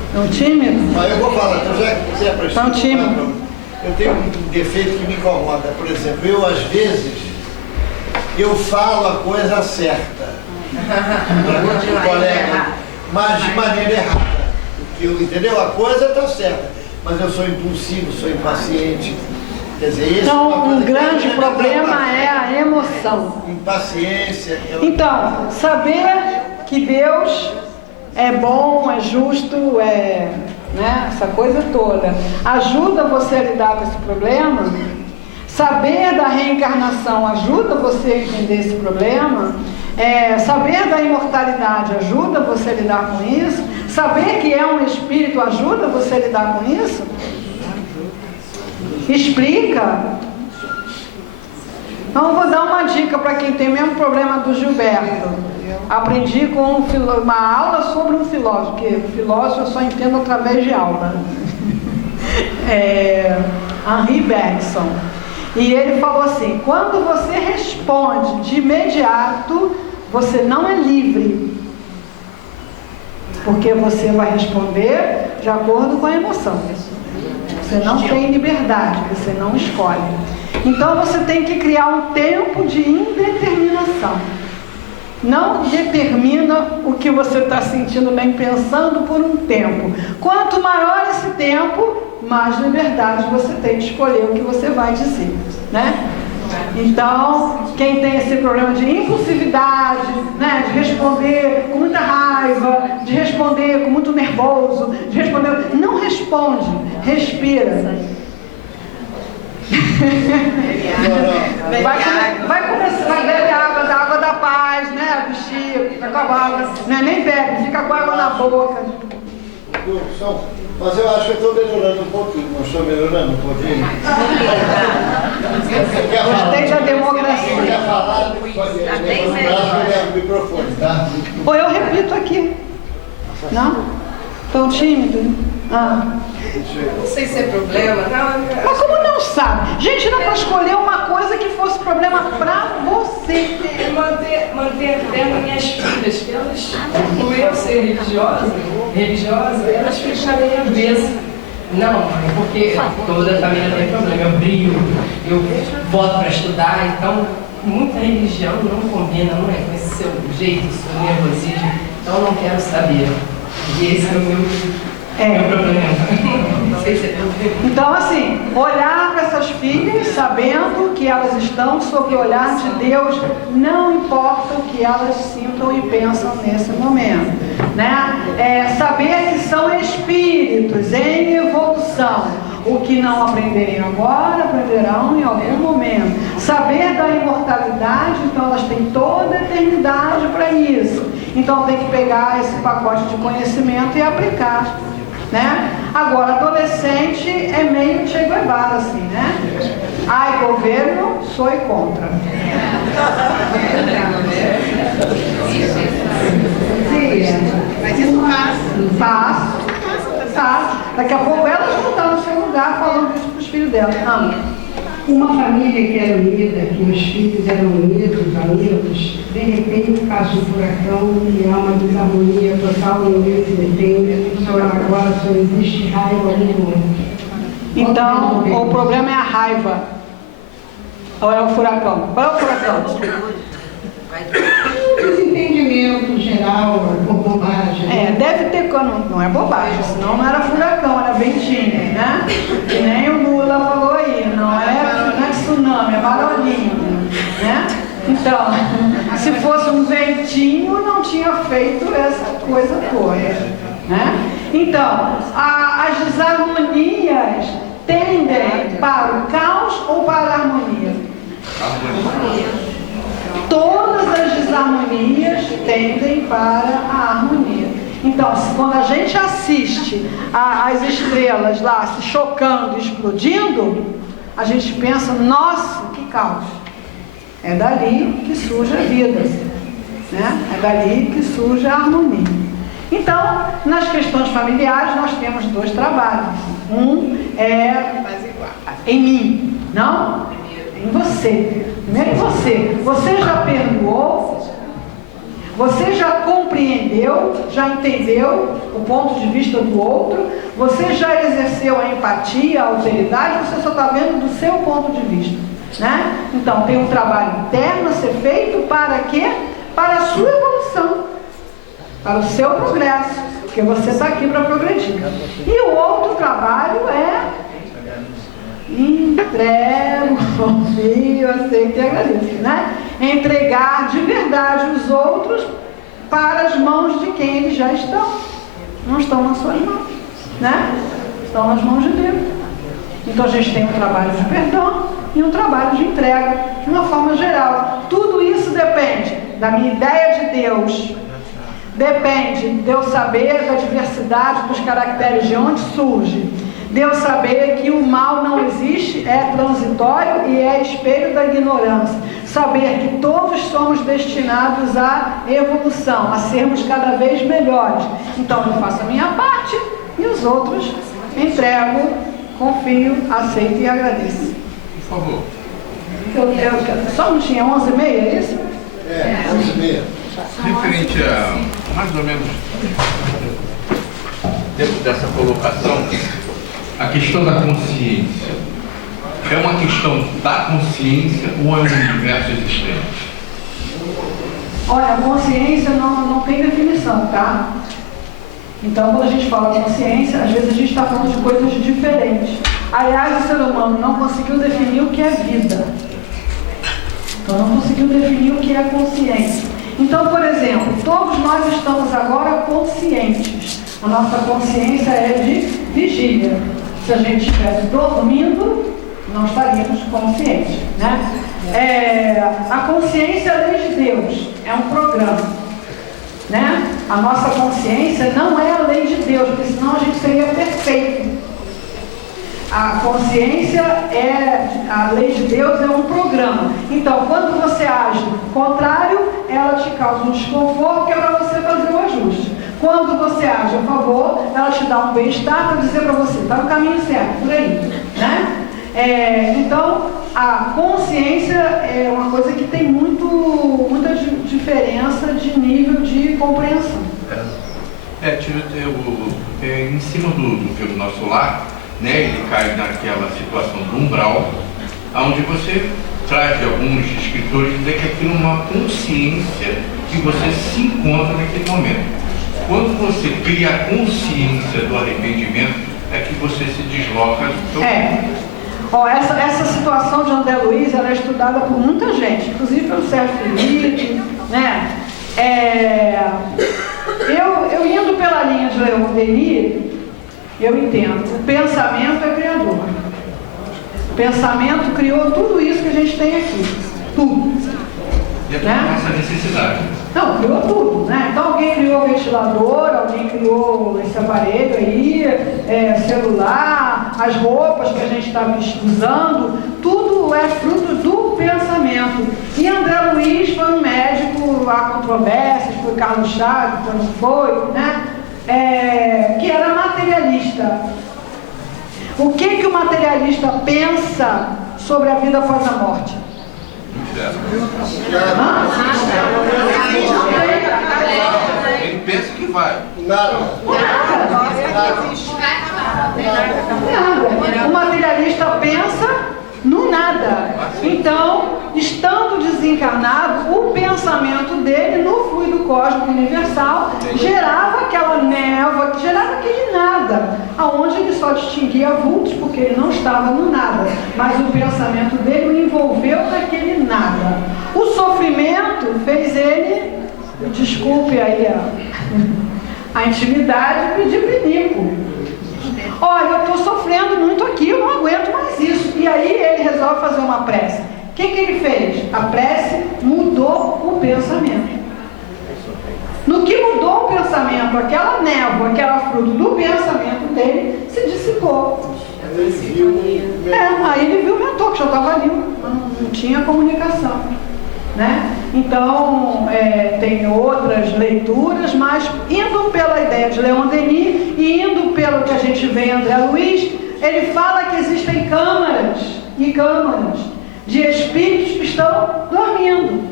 Estão tímidos? Eu vou falar, então já que quiser prestar. Estão tímidos? Eu tenho um defeito que me incomoda. Por exemplo, eu às vezes, eu falo a coisa certa para o colega, mas de maneira errada. Entendeu? A coisa está certa, mas eu sou impulsivo, sou impaciente. Quer dizer, então, um grande problema é a emoção. Impaciência. Então, saber que Deus é bom, é justo, né, essa coisa toda, ajuda você a lidar com esse problema. Saber da reencarnação ajuda você a entender esse problema. Saber da imortalidade ajuda você a lidar com isso. Saber que é um espírito ajuda você a lidar com isso. Explica. Então eu vou dar uma dica para quem tem o mesmo problema do Gilberto. Aprendi com uma aula sobre um filósofo, porque filósofo eu só entendo através de aula. Henri Bergson. E ele falou assim: quando você responde de imediato, você não é livre. Porque você vai responder de acordo com a emoção. Você não tem liberdade, você não escolhe. Então você tem que criar um tempo de indeterminação. Não determina o que você está sentindo nem pensando por um tempo. Quanto maior esse tempo, mais liberdade você tem de escolher o que você vai dizer, né? Então, quem tem esse problema de impulsividade, né, de responder com muita raiva, de responder com muito nervoso, de responder... Não responde, respira. Vai começar, vai beber água da paz, né, do Chico, fica com a água, né, nem bebe, fica com a água na boca. Mas eu acho que eu estou melhorando um pouquinho, não estou melhorando um pouquinho. Gostei da democracia. Quer falar? O microfone, tá? Ou eu repito aqui. Não? Estão tímidos? Não sei se é problema, não. Mas como não sabe? Gente, não para escolher uma coisa que fosse problema para você. Manter a fé nas minhas filhas, que elas, por eu ser religiosa, elas ficam meio avessas. Não, mãe, porque toda a família tem problema. Eu brigo, eu boto para estudar, então muita religião não combina, não é com esse seu jeito, seu nervosismo. Então eu não quero saber. E esse é o meu problema. Não sei se é problema. Então, assim, olhar para essas filhas sabendo que elas estão sob o olhar de Deus, não importa o que elas sintam e pensam nesse momento, né? Saber que são espíritos em evolução. O que não aprenderem agora, aprenderão em algum momento. Saber da imortalidade, então elas têm toda a eternidade para isso. Então tem que pegar esse pacote de conhecimento e aplicar, né? Agora, adolescente é meio Che Guevara, assim, né? Ai, governo, sou contra. Mas isso passa. Passa. Daqui a pouco elas vão estar no seu lugar falando isso para os filhos delas. Uma família que era unida, que os filhos eram unidos, amigos, de repente passa um furacão e há uma desarmonia total, ninguém se defende, só agora só existe raiva alguma. Então, o problema é a raiva. Ou é o furacão? Qual é o furacão? Desentendimento geral, bobagem. Deve ter, não é bobagem, senão não era furacão, era ventinho, né? Que nem o Lula falou aí, não é tsunami, é barulhinho, né? Então, se fosse um ventinho, não tinha feito essa coisa toda, né? Então, as desarmonias tendem para o caos ou para a harmonia? Harmonia. Todas as desarmonias tendem para a harmonia. Então, quando a gente assiste as estrelas lá se chocando, explodindo, a gente pensa, nossa, que caos. É dali que surge a vida, né? É dali que surge a harmonia. Então, nas questões familiares, nós temos dois trabalhos. Um é em mim, não? Em você. Primeiro em você. Você já perdoou? Você já compreendeu? Já entendeu o ponto de vista do outro? Você já exerceu a empatia, a alteridade? Você só está vendo do seu ponto de vista, né? Então, tem um trabalho interno a ser feito para quê? Para a sua evolução, para o seu progresso, porque você está aqui para progredir. E o outro trabalho é entrego, confio, aceito e agradeço, né? Entregar de verdade os outros para as mãos de quem eles já estão. Não estão nas suas mãos, né? Estão nas mãos de Deus. Então a gente tem um trabalho de perdão e um trabalho de entrega, de uma forma geral. Tudo isso depende da minha ideia de Deus, depende de eu saber da diversidade dos caracteres, de onde surge, de eu saber que o mal não existe, é transitório e é espelho da ignorância. Saber que todos somos destinados à evolução, a sermos cada vez melhores. Então eu faço a minha parte e os outros entrego, confio, aceito e agradeço. Por favor. Só não tinha 11h30, é isso? 11h30. Referente a, mais ou menos, dentro dessa colocação, a questão da consciência. É uma questão da consciência ou é um universo existente? Olha, a consciência não tem definição, tá? Então, quando a gente fala consciência, às vezes a gente está falando de coisas diferentes. Aliás, o ser humano não conseguiu definir o que é vida. Então, não conseguiu definir o que é consciência. Então, por exemplo, todos nós estamos agora conscientes. A nossa consciência é de vigília. Se a gente estivesse dormindo, não estaríamos conscientes, né? A consciência é a lei de Deus, é um programa, né? A nossa consciência não é a lei de Deus, porque senão a gente seria perfeito. A consciência a lei de Deus é um programa. Então, quando você age contrário, ela te causa um desconforto que é para você fazer o ajuste. Quando você age a favor, ela te dá um bem-estar para dizer para você, está no caminho certo, por aí, né? Então, a consciência é uma coisa que tem muita diferença de nível de compreensão. Em cima do nosso lar, né, ele cai naquela situação do umbral, onde você traz de alguns escritores dizer que aquilo é uma consciência que você se encontra naquele momento. Quando você cria a consciência do arrependimento, é que você se desloca do seu essa situação de André Luiz, ela é estudada por muita gente, inclusive pelo Sérgio Felipe, né? Eu indo pela linha de Leon Denis, eu entendo, o pensamento é criador. O pensamento criou tudo isso que a gente tem aqui, tudo. E é a nossa necessidade. Não, criou tudo, né? Então alguém criou o ventilador, alguém criou esse aparelho aí, celular, as roupas que a gente está usando, tudo é fruto do pensamento. E André Luiz foi um médico, há controvérsias, foi Carlos Chaves, quando foi, né? Que era materialista. O que o materialista pensa sobre a vida após a morte? Ele pensa que vai. Nada. O materialista pensa no nada. Então, estando desencarnado, o pensamento dele no fluido cósmico universal gerava aquela névoa, gerava aquele nada, aonde ele só distinguia vultos porque ele não estava no nada, mas o pensamento dele o envolveu naquele nada. O sofrimento fez ele, desculpe aí a intimidade, pedir pinico. Olha, eu estou sofrendo muito aqui, eu não aguento mais isso. E aí ele resolve fazer uma prece. O que ele fez? A prece mudou o pensamento. No que mudou o pensamento, aquela névoa, que era fruto do pensamento dele, se dissipou. Aí ele viu o mentor, que já estava ali, não tinha comunicação. Né? Então, tem outras leituras, mas indo pela ideia de Leon Denis e indo pelo que a gente vê em André Luiz, ele fala que existem câmaras e câmaras de espíritos que estão dormindo,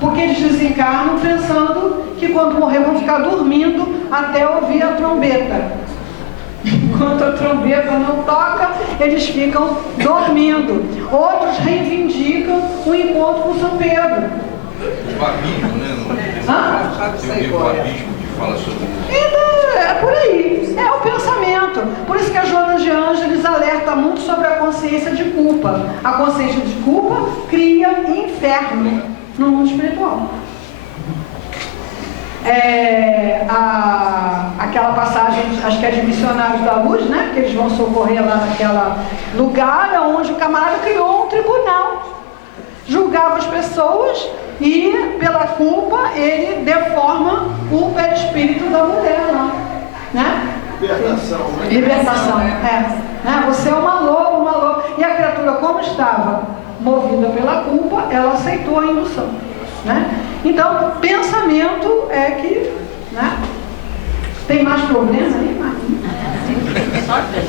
porque eles desencarnam pensando que quando morrer vão ficar dormindo até ouvir a trombeta. Enquanto a trombeta não toca, eles ficam dormindo. Outros reivindicam o encontro com São Pedro. O abismo, né? Tem um livro Abismo que fala sobre isso. É por aí, é o pensamento. Por isso que a Joana de Ângeles alerta muito sobre a consciência de culpa. A consciência de culpa cria inferno no mundo espiritual. Aquela passagem, acho que é de Missionários da Luz, né? Que eles vão socorrer lá naquele lugar onde o camarada criou um tribunal, julgava as pessoas e pela culpa ele deforma o perispírito da mulher lá, né? Libertação, Você é uma loba. E a criatura, como estava movida pela culpa, ela aceitou a indução, né? Então, pensamento é que, né? Tem mais problema aí?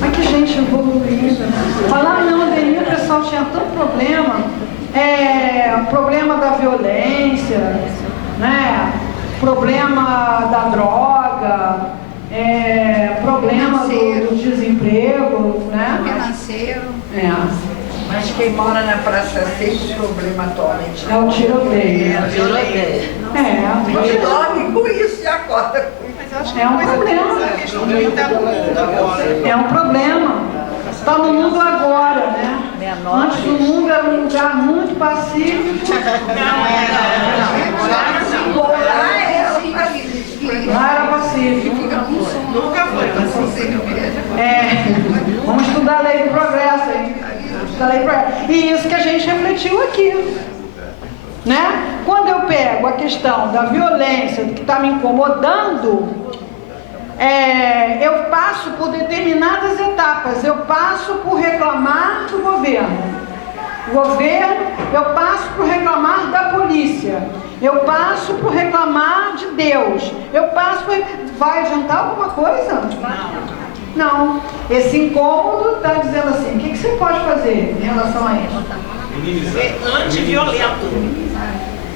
Mas que gente evoluída. Falar não, Denis, o pessoal tinha tanto problema. Problema da violência, né? Problema da droga, problema do desemprego, né? Financeiro. Mas quem mora na Praça 6, problema atualmente. É o tiroteio. Ele dorme com isso e acorda com isso. É um problema. É um problema. Está no mundo agora, né? Antes o mundo era um lugar muito pacífico. Lá era pacífico. Nunca foi pacífico. Vamos estudar a lei do progresso, hein? E isso que a gente refletiu aqui, né? Quando eu pego a questão da violência que está me incomodando, eu passo por determinadas etapas. Eu passo por reclamar do governo, governo, eu passo por reclamar da polícia, eu passo por reclamar de Deus, eu passo por... Vai adiantar alguma coisa? Não. Esse incômodo está dizendo assim, o que você pode fazer em relação a isso? Antiviolento.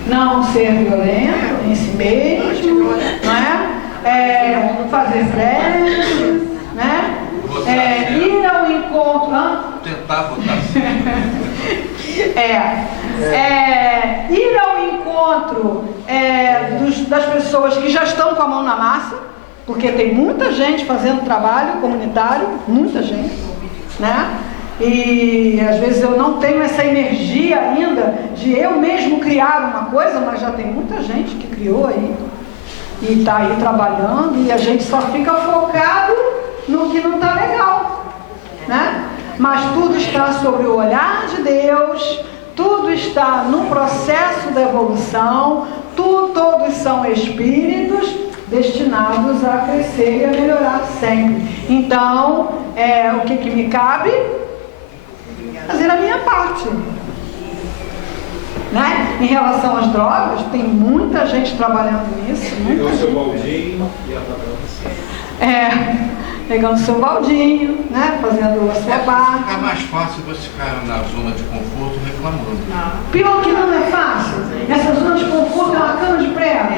Não ser violento em si mesmo, não é? Fazer frente, né? Ir ao encontro... Tentar votar sim. Ir ao encontro das pessoas que já estão com a mão na massa, porque tem muita gente fazendo trabalho comunitário, muita gente, né? E às vezes eu não tenho essa energia ainda de eu mesmo criar uma coisa, mas já tem muita gente que criou aí e está aí trabalhando, e a gente só fica focado no que não está legal, né? Mas tudo está sobre o olhar de Deus, tudo está no processo da evolução, todos são espíritos destinados a crescer e a melhorar sempre. Então, o que me cabe? Fazer a minha parte, né? Em relação às drogas, tem muita gente trabalhando nisso. Pegou o seu baldinho e a pegando o seu baldinho, né? Fazendo a sua parte. Fica mais fácil você ficar na zona de conforto reclamando. Pior que não é fácil. Essa zona de conforto é uma cama de prego,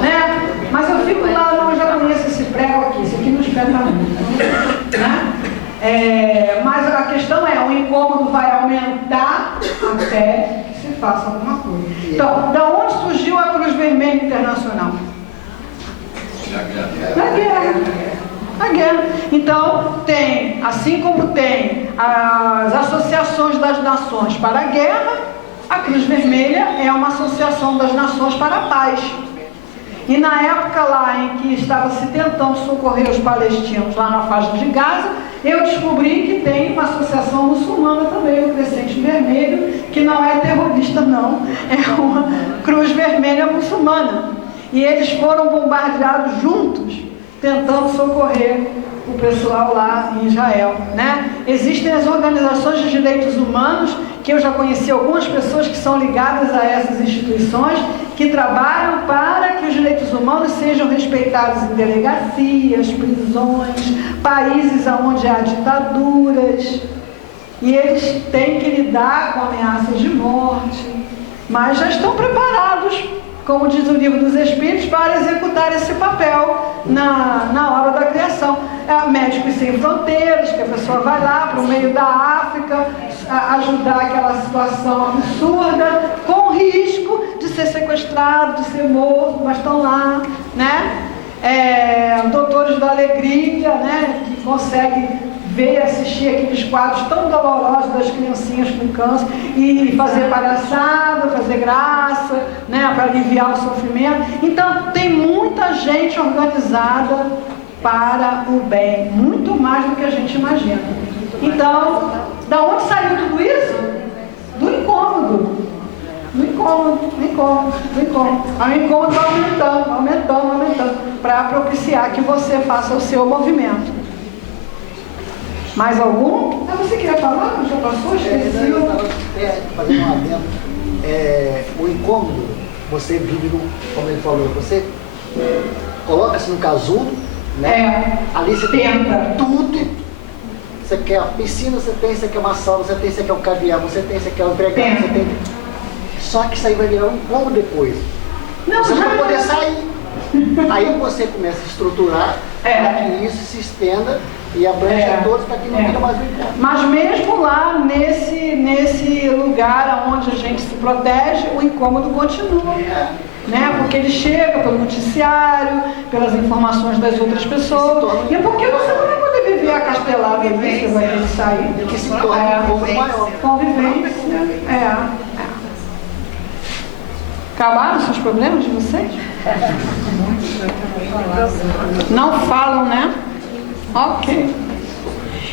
né? Mas eu fico lá, eu já conheço esse prego aqui, esse aqui não espeta muito, né? Mas a questão é, o incômodo vai aumentar até que se faça alguma coisa. Então, da onde surgiu a Cruz Vermelha Internacional? Da guerra. Então, assim como tem as associações das nações para a guerra, a Cruz Vermelha é uma associação das nações para a paz. E na época lá em que estava se tentando socorrer os palestinos lá na faixa de Gaza, eu descobri que tem uma associação muçulmana também, o Crescente Vermelho, que não é terrorista não, é uma Cruz Vermelha muçulmana. E eles foram bombardeados juntos, tentando socorrer o pessoal lá em Israel, né? Existem as organizações de direitos humanos, que eu já conheci algumas pessoas que são ligadas a essas instituições, que trabalham para que os direitos humanos sejam respeitados em delegacias, prisões, países onde há ditaduras, e eles têm que lidar com ameaças de morte, mas já estão preparados, como diz o Livro dos Espíritos, para executar esse papel na hora da criação. Médicos Sem Fronteiras, que a pessoa vai lá para o meio da África, ajudar aquela situação absurda, com risco de ser sequestrado, de ser morto, mas estão lá, né? Doutores da Alegria, né? Que conseguem ver e assistir aqueles quadros tão dolorosos das criancinhas com câncer e fazer palhaçada, fazer graça, né, para aliviar o sofrimento. Então, tem muita gente organizada para o bem, muito mais do que a gente imagina. Então, da onde saiu tudo isso? Do incômodo. Do incômodo. Aí o incômodo vai aumentando, para propiciar que você faça o seu movimento. Mais algum? Você queria falar? Já passou? Esqueci. Fazendo um adendo. O incômodo, você vive, como ele falou, você coloca-se no casulo, né? Ali você tem tudo. Você quer a piscina, você quer uma sala, você quer um caviar, você quer um empregado, você tem. Só que isso aí vai virar um incômodo depois. Você não vai poder sair. Aí você começa a estruturar para que isso se estenda e abrange a todos, para que não tenha mais um incômodo. Mas mesmo lá, nesse lugar onde a gente se protege, o incômodo continua. Né? Porque ele chega pelo noticiário, pelas informações das outras pessoas. E porque você não vai poder viver acastelado ali, você vai ter que sair. Que se torna um pouco maior. Convivência. Acabaram os seus problemas de vocês? Não falam, né? Ok.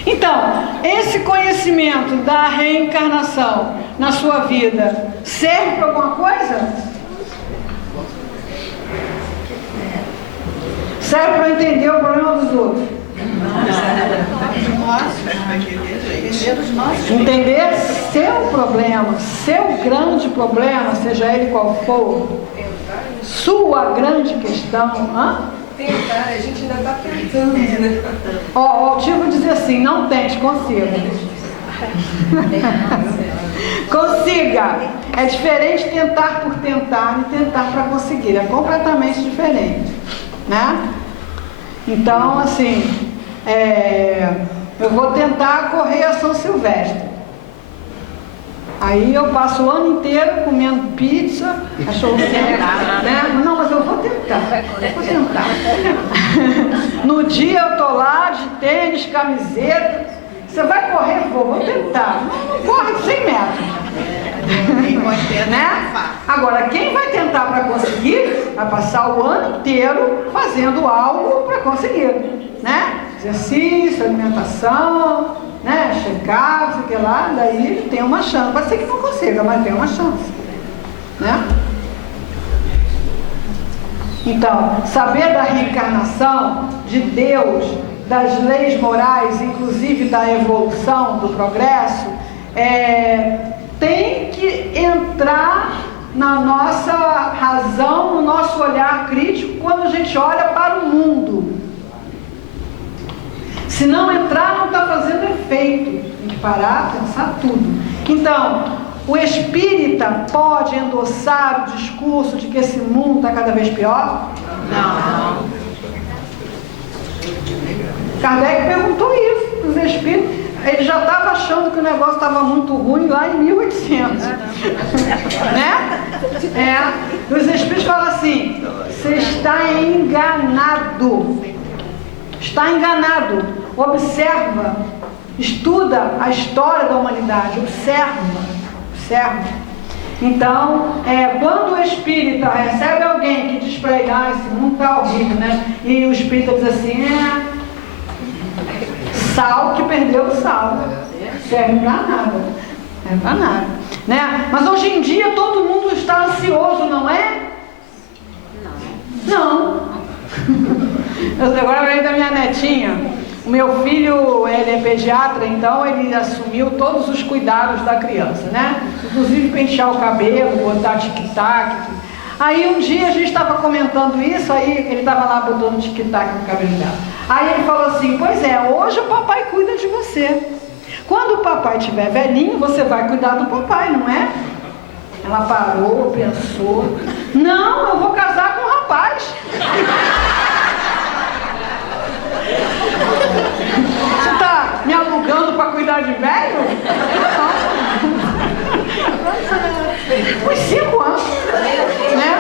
Então, esse conhecimento da reencarnação na sua vida serve para alguma coisa? Serve para entender o problema dos outros? Entender problema, seu grande problema, seja ele qual for, sua grande questão, Tentar, a gente ainda está tentando, né? Ó, o tio vai dizer assim, não tente, consiga. Consiga. É diferente tentar por tentar e tentar para conseguir. É completamente diferente, né? Então, assim, eu vou tentar correr a São Silvestre. Aí eu passo o ano inteiro comendo pizza, cachorro quente, né? Não, mas eu vou tentar. No dia eu tô lá de tênis, camiseta. Você vai correr? Vou tentar. Não corre de 100 metros. Né? Agora, quem vai tentar para conseguir, vai passar o ano inteiro fazendo algo para conseguir, né? Exercício, alimentação, né? Checar, não sei o que lá, daí ele tem uma chance. Pode ser que não consiga, mas tem uma chance, né? Então, saber da reencarnação, de Deus, das leis morais, inclusive da evolução, do progresso, tem que entrar na nossa razão, no nosso olhar crítico, quando a gente olha para o mundo. Se não entrar, não está fazendo efeito. Tem que parar, pensar tudo. Então, o espírita pode endossar o discurso de que esse mundo está cada vez pior? Não. Kardec perguntou isso para os espíritos. Ele já estava achando que o negócio estava muito ruim lá em 1800. Né? Os espíritos falam assim: você está enganado. Está enganado. Observa, estuda a história da humanidade, observa. Então, quando o espírita recebe alguém que diz para ele, esse mundo está horrível, né? E o espírita diz assim, sal que perdeu o sal, serve para nada, né? Mas hoje em dia todo mundo está ansioso, não é? Não. Agora lembrei da minha netinha. O meu filho, ele é pediatra, então ele assumiu todos os cuidados da criança, né? Inclusive pentear o cabelo, botar tic-tac. Aí um dia a gente estava comentando isso, aí ele estava lá botando tic-tac no cabelo dela. Aí ele falou assim, pois hoje o papai cuida de você. Quando o papai estiver velhinho, você vai cuidar do papai, não é? Ela parou, pensou. Não, eu vou casar com um rapaz. Você está me alugando para cuidar de velho? Não. Uns 5 anos. Né?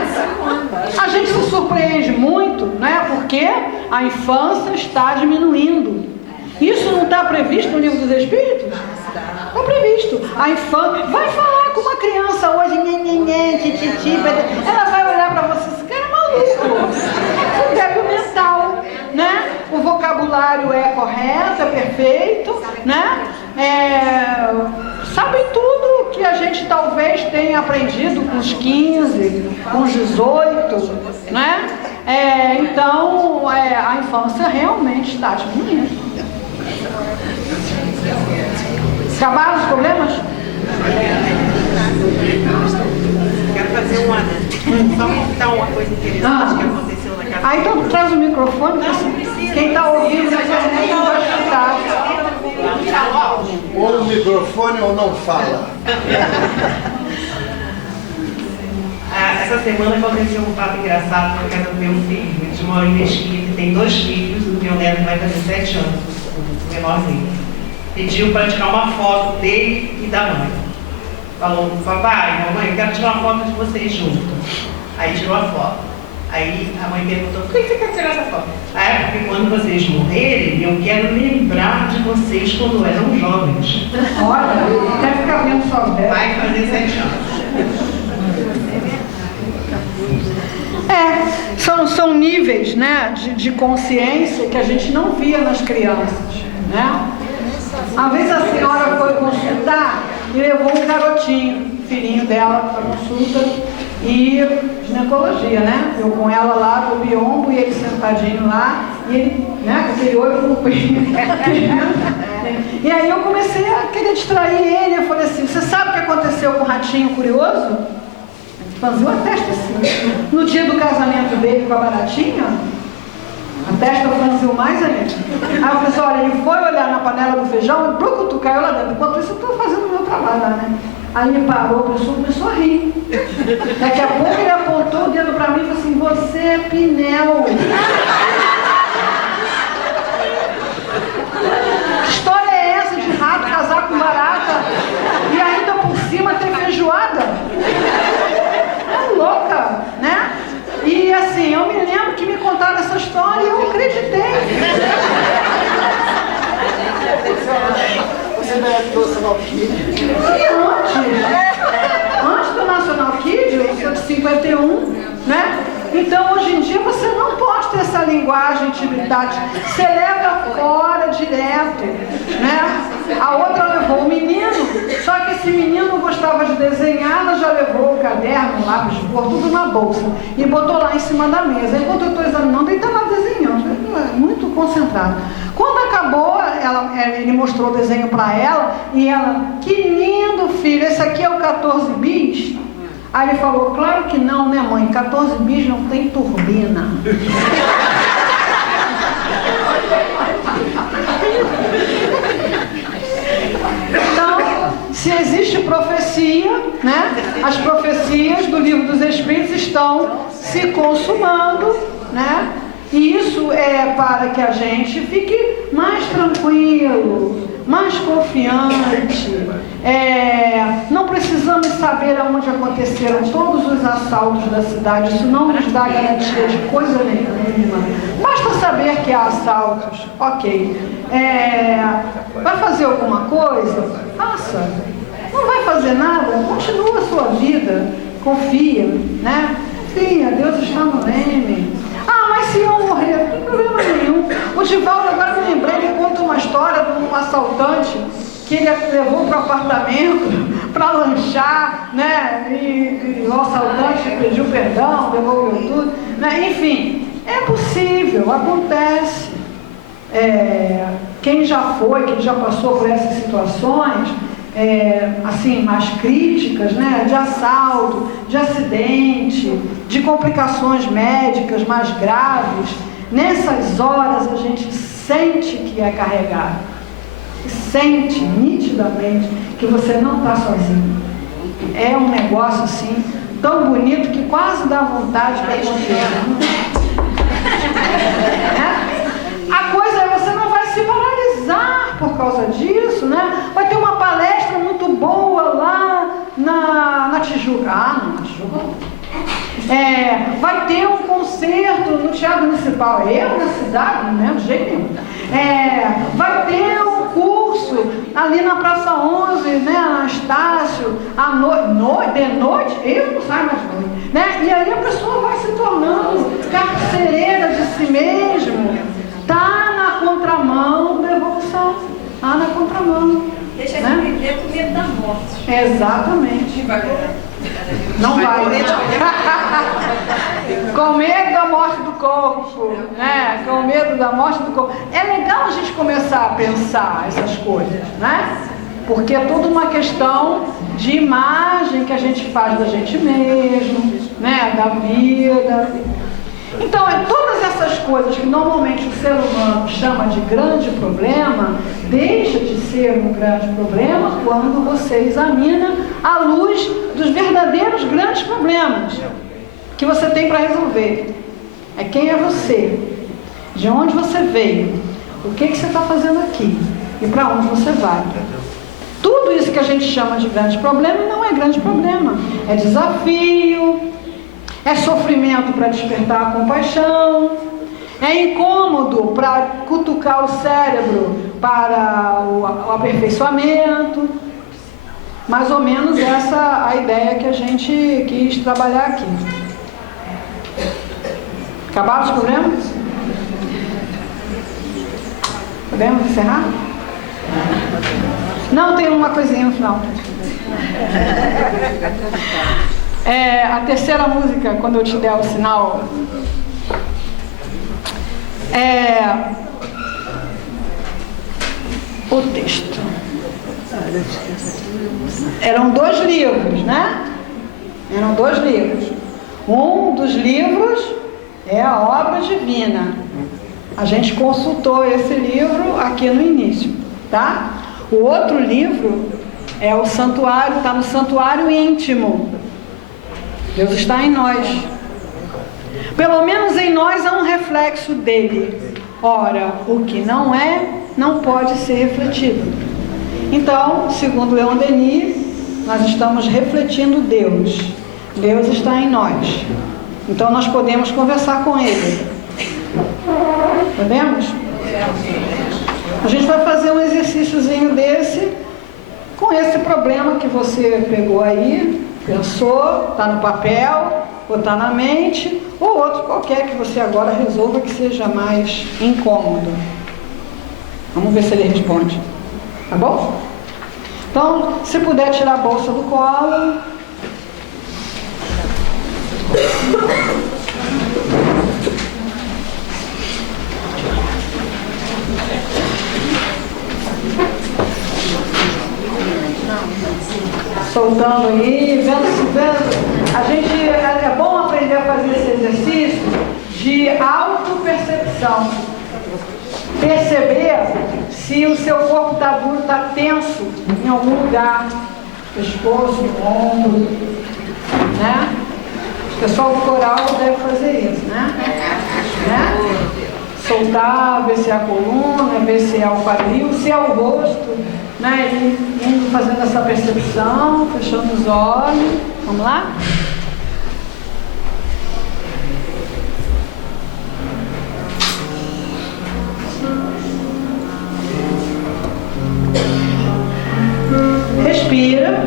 A gente se surpreende muito, né? Porque a infância está diminuindo. Isso não está previsto no livro dos Espíritos? Está previsto. A infância. Vai falar com uma criança hoje, ela vai olhar para você, esse cara é maluco. O débil mental, né? O vocabulário é correto, é perfeito, né? Sabe tudo que a gente talvez tenha aprendido com os 15, com os 18, né? Então, a infância realmente está diminuindo. Acabaram os problemas? Quero fazer só contar uma coisa interessante que aconteceu na casa. Então traz o microfone, quem está ouvindo na internet não vai escutar. Ou o microfone ou não fala. Essa semana aconteceu um fato engraçado na casa do meu filho. De uma Mesquita que tem 2 filhos, o meu neto vai fazer 7 anos, o menorzinho. Pediu para tirar uma foto dele e da mãe. Falou, papai, mamãe, eu quero tirar uma foto de vocês juntos. Aí tirou a foto. Aí a mãe perguntou, por que você quer tirar essa foto? Porque quando vocês morrerem, eu quero lembrar de vocês quando eram jovens. Olha, deve ficar vendo só velho. Vai fazer 7 anos. São níveis, né, de consciência que a gente não via nas crianças, né? Uma vez a senhora foi consultar e levou um garotinho, filhinho dela, para consulta e ginecologia, né? Eu com ela lá do biombo e ele sentadinho lá, e ele, né, com aquele olho comprido. E aí aí eu comecei a querer distrair ele. Eu falei assim, você sabe o que aconteceu com o ratinho curioso? Franziu a testa assim. No dia do casamento dele com a baratinha, a testa franziu mais ainda. Aí eu falei assim, olha, ele foi olhar na panela do feijão e brucutu, caiu lá dentro. Enquanto isso eu estou fazendo o meu trabalho lá, né? Aí ele parou, começou a rir. Daqui a pouco ele apontou o dedo pra mim e falou assim, você é Pinel. Que história é essa de rato casar com barata e ainda por cima ter feijoada? É louca, né? E assim, eu me lembro que me contaram essa história e eu acreditei. Você não é do National Kid? E antes do National Kid, eu sou de 51, né? Então, hoje em dia, você não pode ter essa linguagem intimidade. Você leva fora direto, né? A outra levou o menino, só que esse menino gostava de desenhar, ela já levou o caderno, o lápis de cor, tudo na bolsa. E botou lá em cima da mesa. Enquanto eu estou examinando, ele está lá desenhando, muito concentrado. Quando acabou, ele mostrou o desenho para ela, e ela, que lindo, filho, esse aqui é o 14 bis? Aí ele falou, claro que não, né, mãe? 14 bis não tem turbina. Então, se existe profecia, né? As profecias do Livro dos Espíritos estão se consumando, né? E isso é para que a gente fique mais tranquilo, mais confiante. Não precisamos saber aonde aconteceram todos os assaltos da cidade. Isso não nos dá garantia de coisa nenhuma. Basta saber que há assaltos. Ok. Vai fazer alguma coisa? Faça. Não vai fazer nada? Continua a sua vida. Confia, né? Confia, Deus está no leme. Mas se eu morrer, não tem problema nenhum. O Divaldo, agora me lembrei, ele conta uma história de um assaltante que ele levou para o apartamento para lanchar, né? E o assaltante pediu perdão, devolveu tudo, né? Enfim, é possível, acontece. Quem já foi, quem já passou por essas situações, assim, mais críticas, né? De assalto, de acidente, de complicações médicas mais graves, nessas horas a gente sente que é carregado, sente nitidamente que você não está sozinho. É um negócio assim tão bonito que quase dá vontade de acontecer. A coisa é, você não vai se paralisar por causa disso, né? Vai ter uma palestra muito boa lá na Tijuca. Não, na Tijuca não. Vai ter um concerto no Teatro Municipal. Eu, na cidade, não é de jeito nenhum. Vai ter um curso ali na Praça 11, né, Anastácio, de noite, eu não saio mais de noite, né? E aí a pessoa vai se tornando carcereira de si mesmo. Está na contramão da evolução. Está na contramão. Deixa de né? viver com medo da morte. Exatamente. Não vai. Com medo da morte do corpo, né? Com medo da morte do corpo. É legal a gente começar a pensar essas coisas, né? Porque é tudo uma questão de imagem que a gente faz da gente mesmo, né? Da vida. Então, todas essas coisas que normalmente o ser humano chama de grande problema, deixa de ser um grande problema quando você examina à luz dos verdadeiros grandes problemas que você tem para resolver. É quem é você, de onde você veio, o que você está fazendo aqui e para onde você vai. Tudo isso que a gente chama de grande problema não é grande problema, é desafio, é sofrimento para despertar a compaixão, é incômodo para cutucar o cérebro para o aperfeiçoamento. Mais ou menos essa a ideia que a gente quis trabalhar aqui. Acabaram os problemas? Podemos encerrar? Não, tem uma coisinha no final. A terceira música, quando eu te der o sinal, o texto. Eram 2 livros, né? Eram 2 livros. Um dos livros é a obra divina. A gente consultou esse livro aqui no início, tá? O outro livro é o santuário, está no santuário íntimo. Deus está em nós. Pelo menos em nós há um reflexo dele. Ora, o que não é, não pode ser refletido. Então, segundo Leon Denis, nós estamos refletindo Deus. Deus está em nós. Então nós podemos conversar com Ele. Podemos? A gente vai fazer um exercíciozinho desse, com esse problema que você pegou aí, pensou, está no papel, ou está na mente, ou outro qualquer que você agora resolva que seja mais incômodo. Vamos ver se ele responde. Tá bom? Então, se puder tirar a bolsa do colo. Soltando aí, vendo. A gente é bom aprender a fazer esse exercício de autopercepção. Perceber se o seu corpo está duro, está tenso em algum lugar, pescoço, ombro, né? O pessoal do coral deve fazer isso, né? Soltar, ver se é a coluna, ver se é o quadril, se é o rosto, né? E indo fazendo essa percepção, fechando os olhos. Vamos lá? Respira.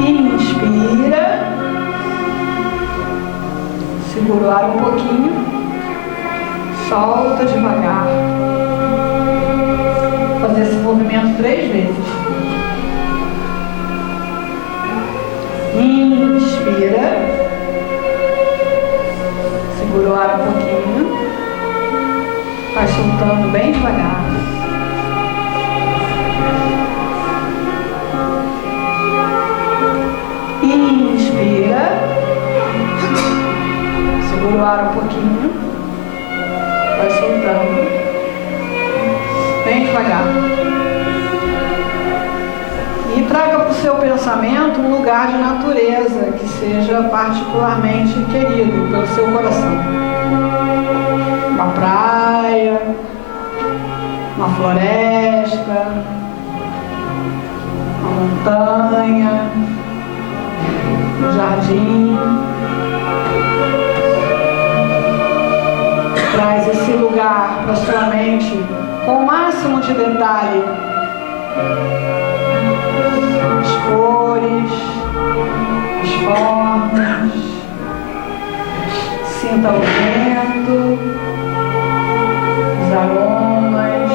Inspira. Segura o ar um pouquinho. Solta devagar. Vou fazer esse movimento 3 vezes. Inspira. Segura o ar um pouquinho. Vai soltando bem devagar. Inspira. Segura o ar um pouquinho. Vai soltando. Bem devagar. E traga para o seu pensamento um lugar de natureza que seja particularmente querido pelo seu coração. Uma praia, uma floresta, uma montanha, um jardim. Traz esse lugar para sua mente com o máximo de detalhe. As cores, as formas. Sinta o vento, os aromas.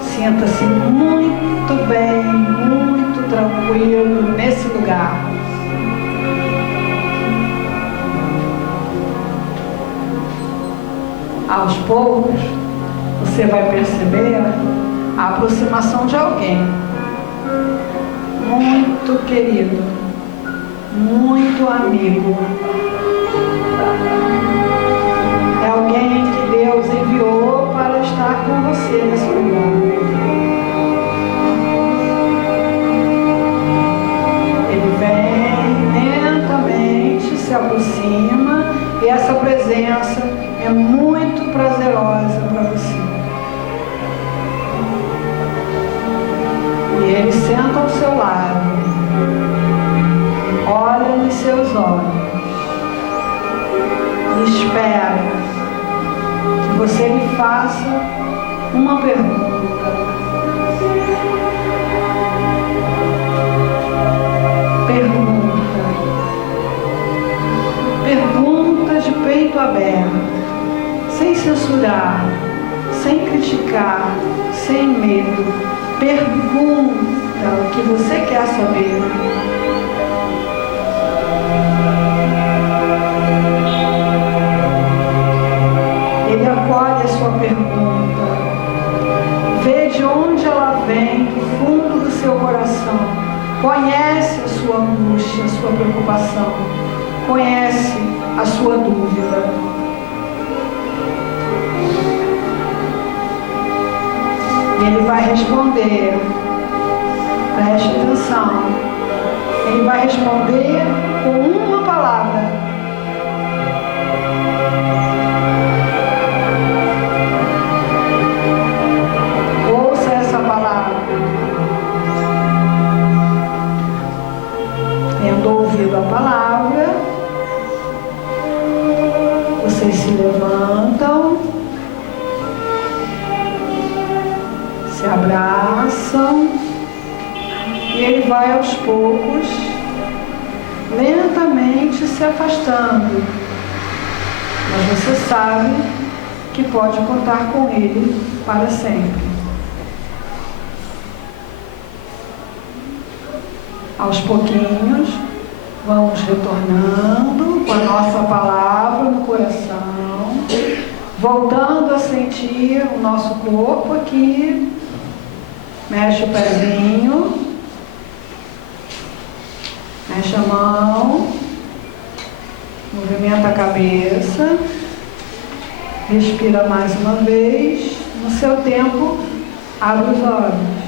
Sinta-se muito bem, muito tranquilo nesse lugar. Aos poucos, você vai perceber a aproximação de alguém muito querido, muito amigo. É alguém que Deus enviou para estar com você nesse lugar. Ele vem lentamente, se aproxima, e essa presença é muito prazerosa para você. E ele senta ao seu lado, olha nos seus olhos e espera que você lhe faça uma pergunta. Pergunta de peito aberto, sem censurar, sem criticar, sem medo. Pergunta o que você quer saber. faz sua pergunta. Vê de onde ela vem, do fundo do seu coração. Conhece a sua angústia, a sua preocupação. Conhece a sua dúvida. E ele vai responder. Preste atenção. Ele vai responder com uma palavra. Ouça essa palavra. Tendo ouvido a palavra, vocês se levantam, se abraçam, e ele vai aos poucos, lentamente se afastando. Mas você sabe que pode contar com ele para sempre. Aos pouquinhos, vamos retornando com a nossa palavra no coração, voltando a sentir o nosso corpo aqui. Mexe o pezinho. Mexe a mão, movimenta a cabeça, respira mais uma vez. No seu tempo, abre os olhos.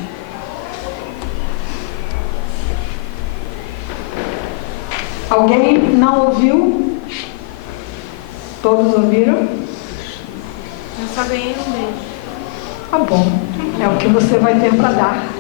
Alguém não ouviu? Todos ouviram? Eu só ganhei um beijo. Tá bom, é o que você vai ter para dar.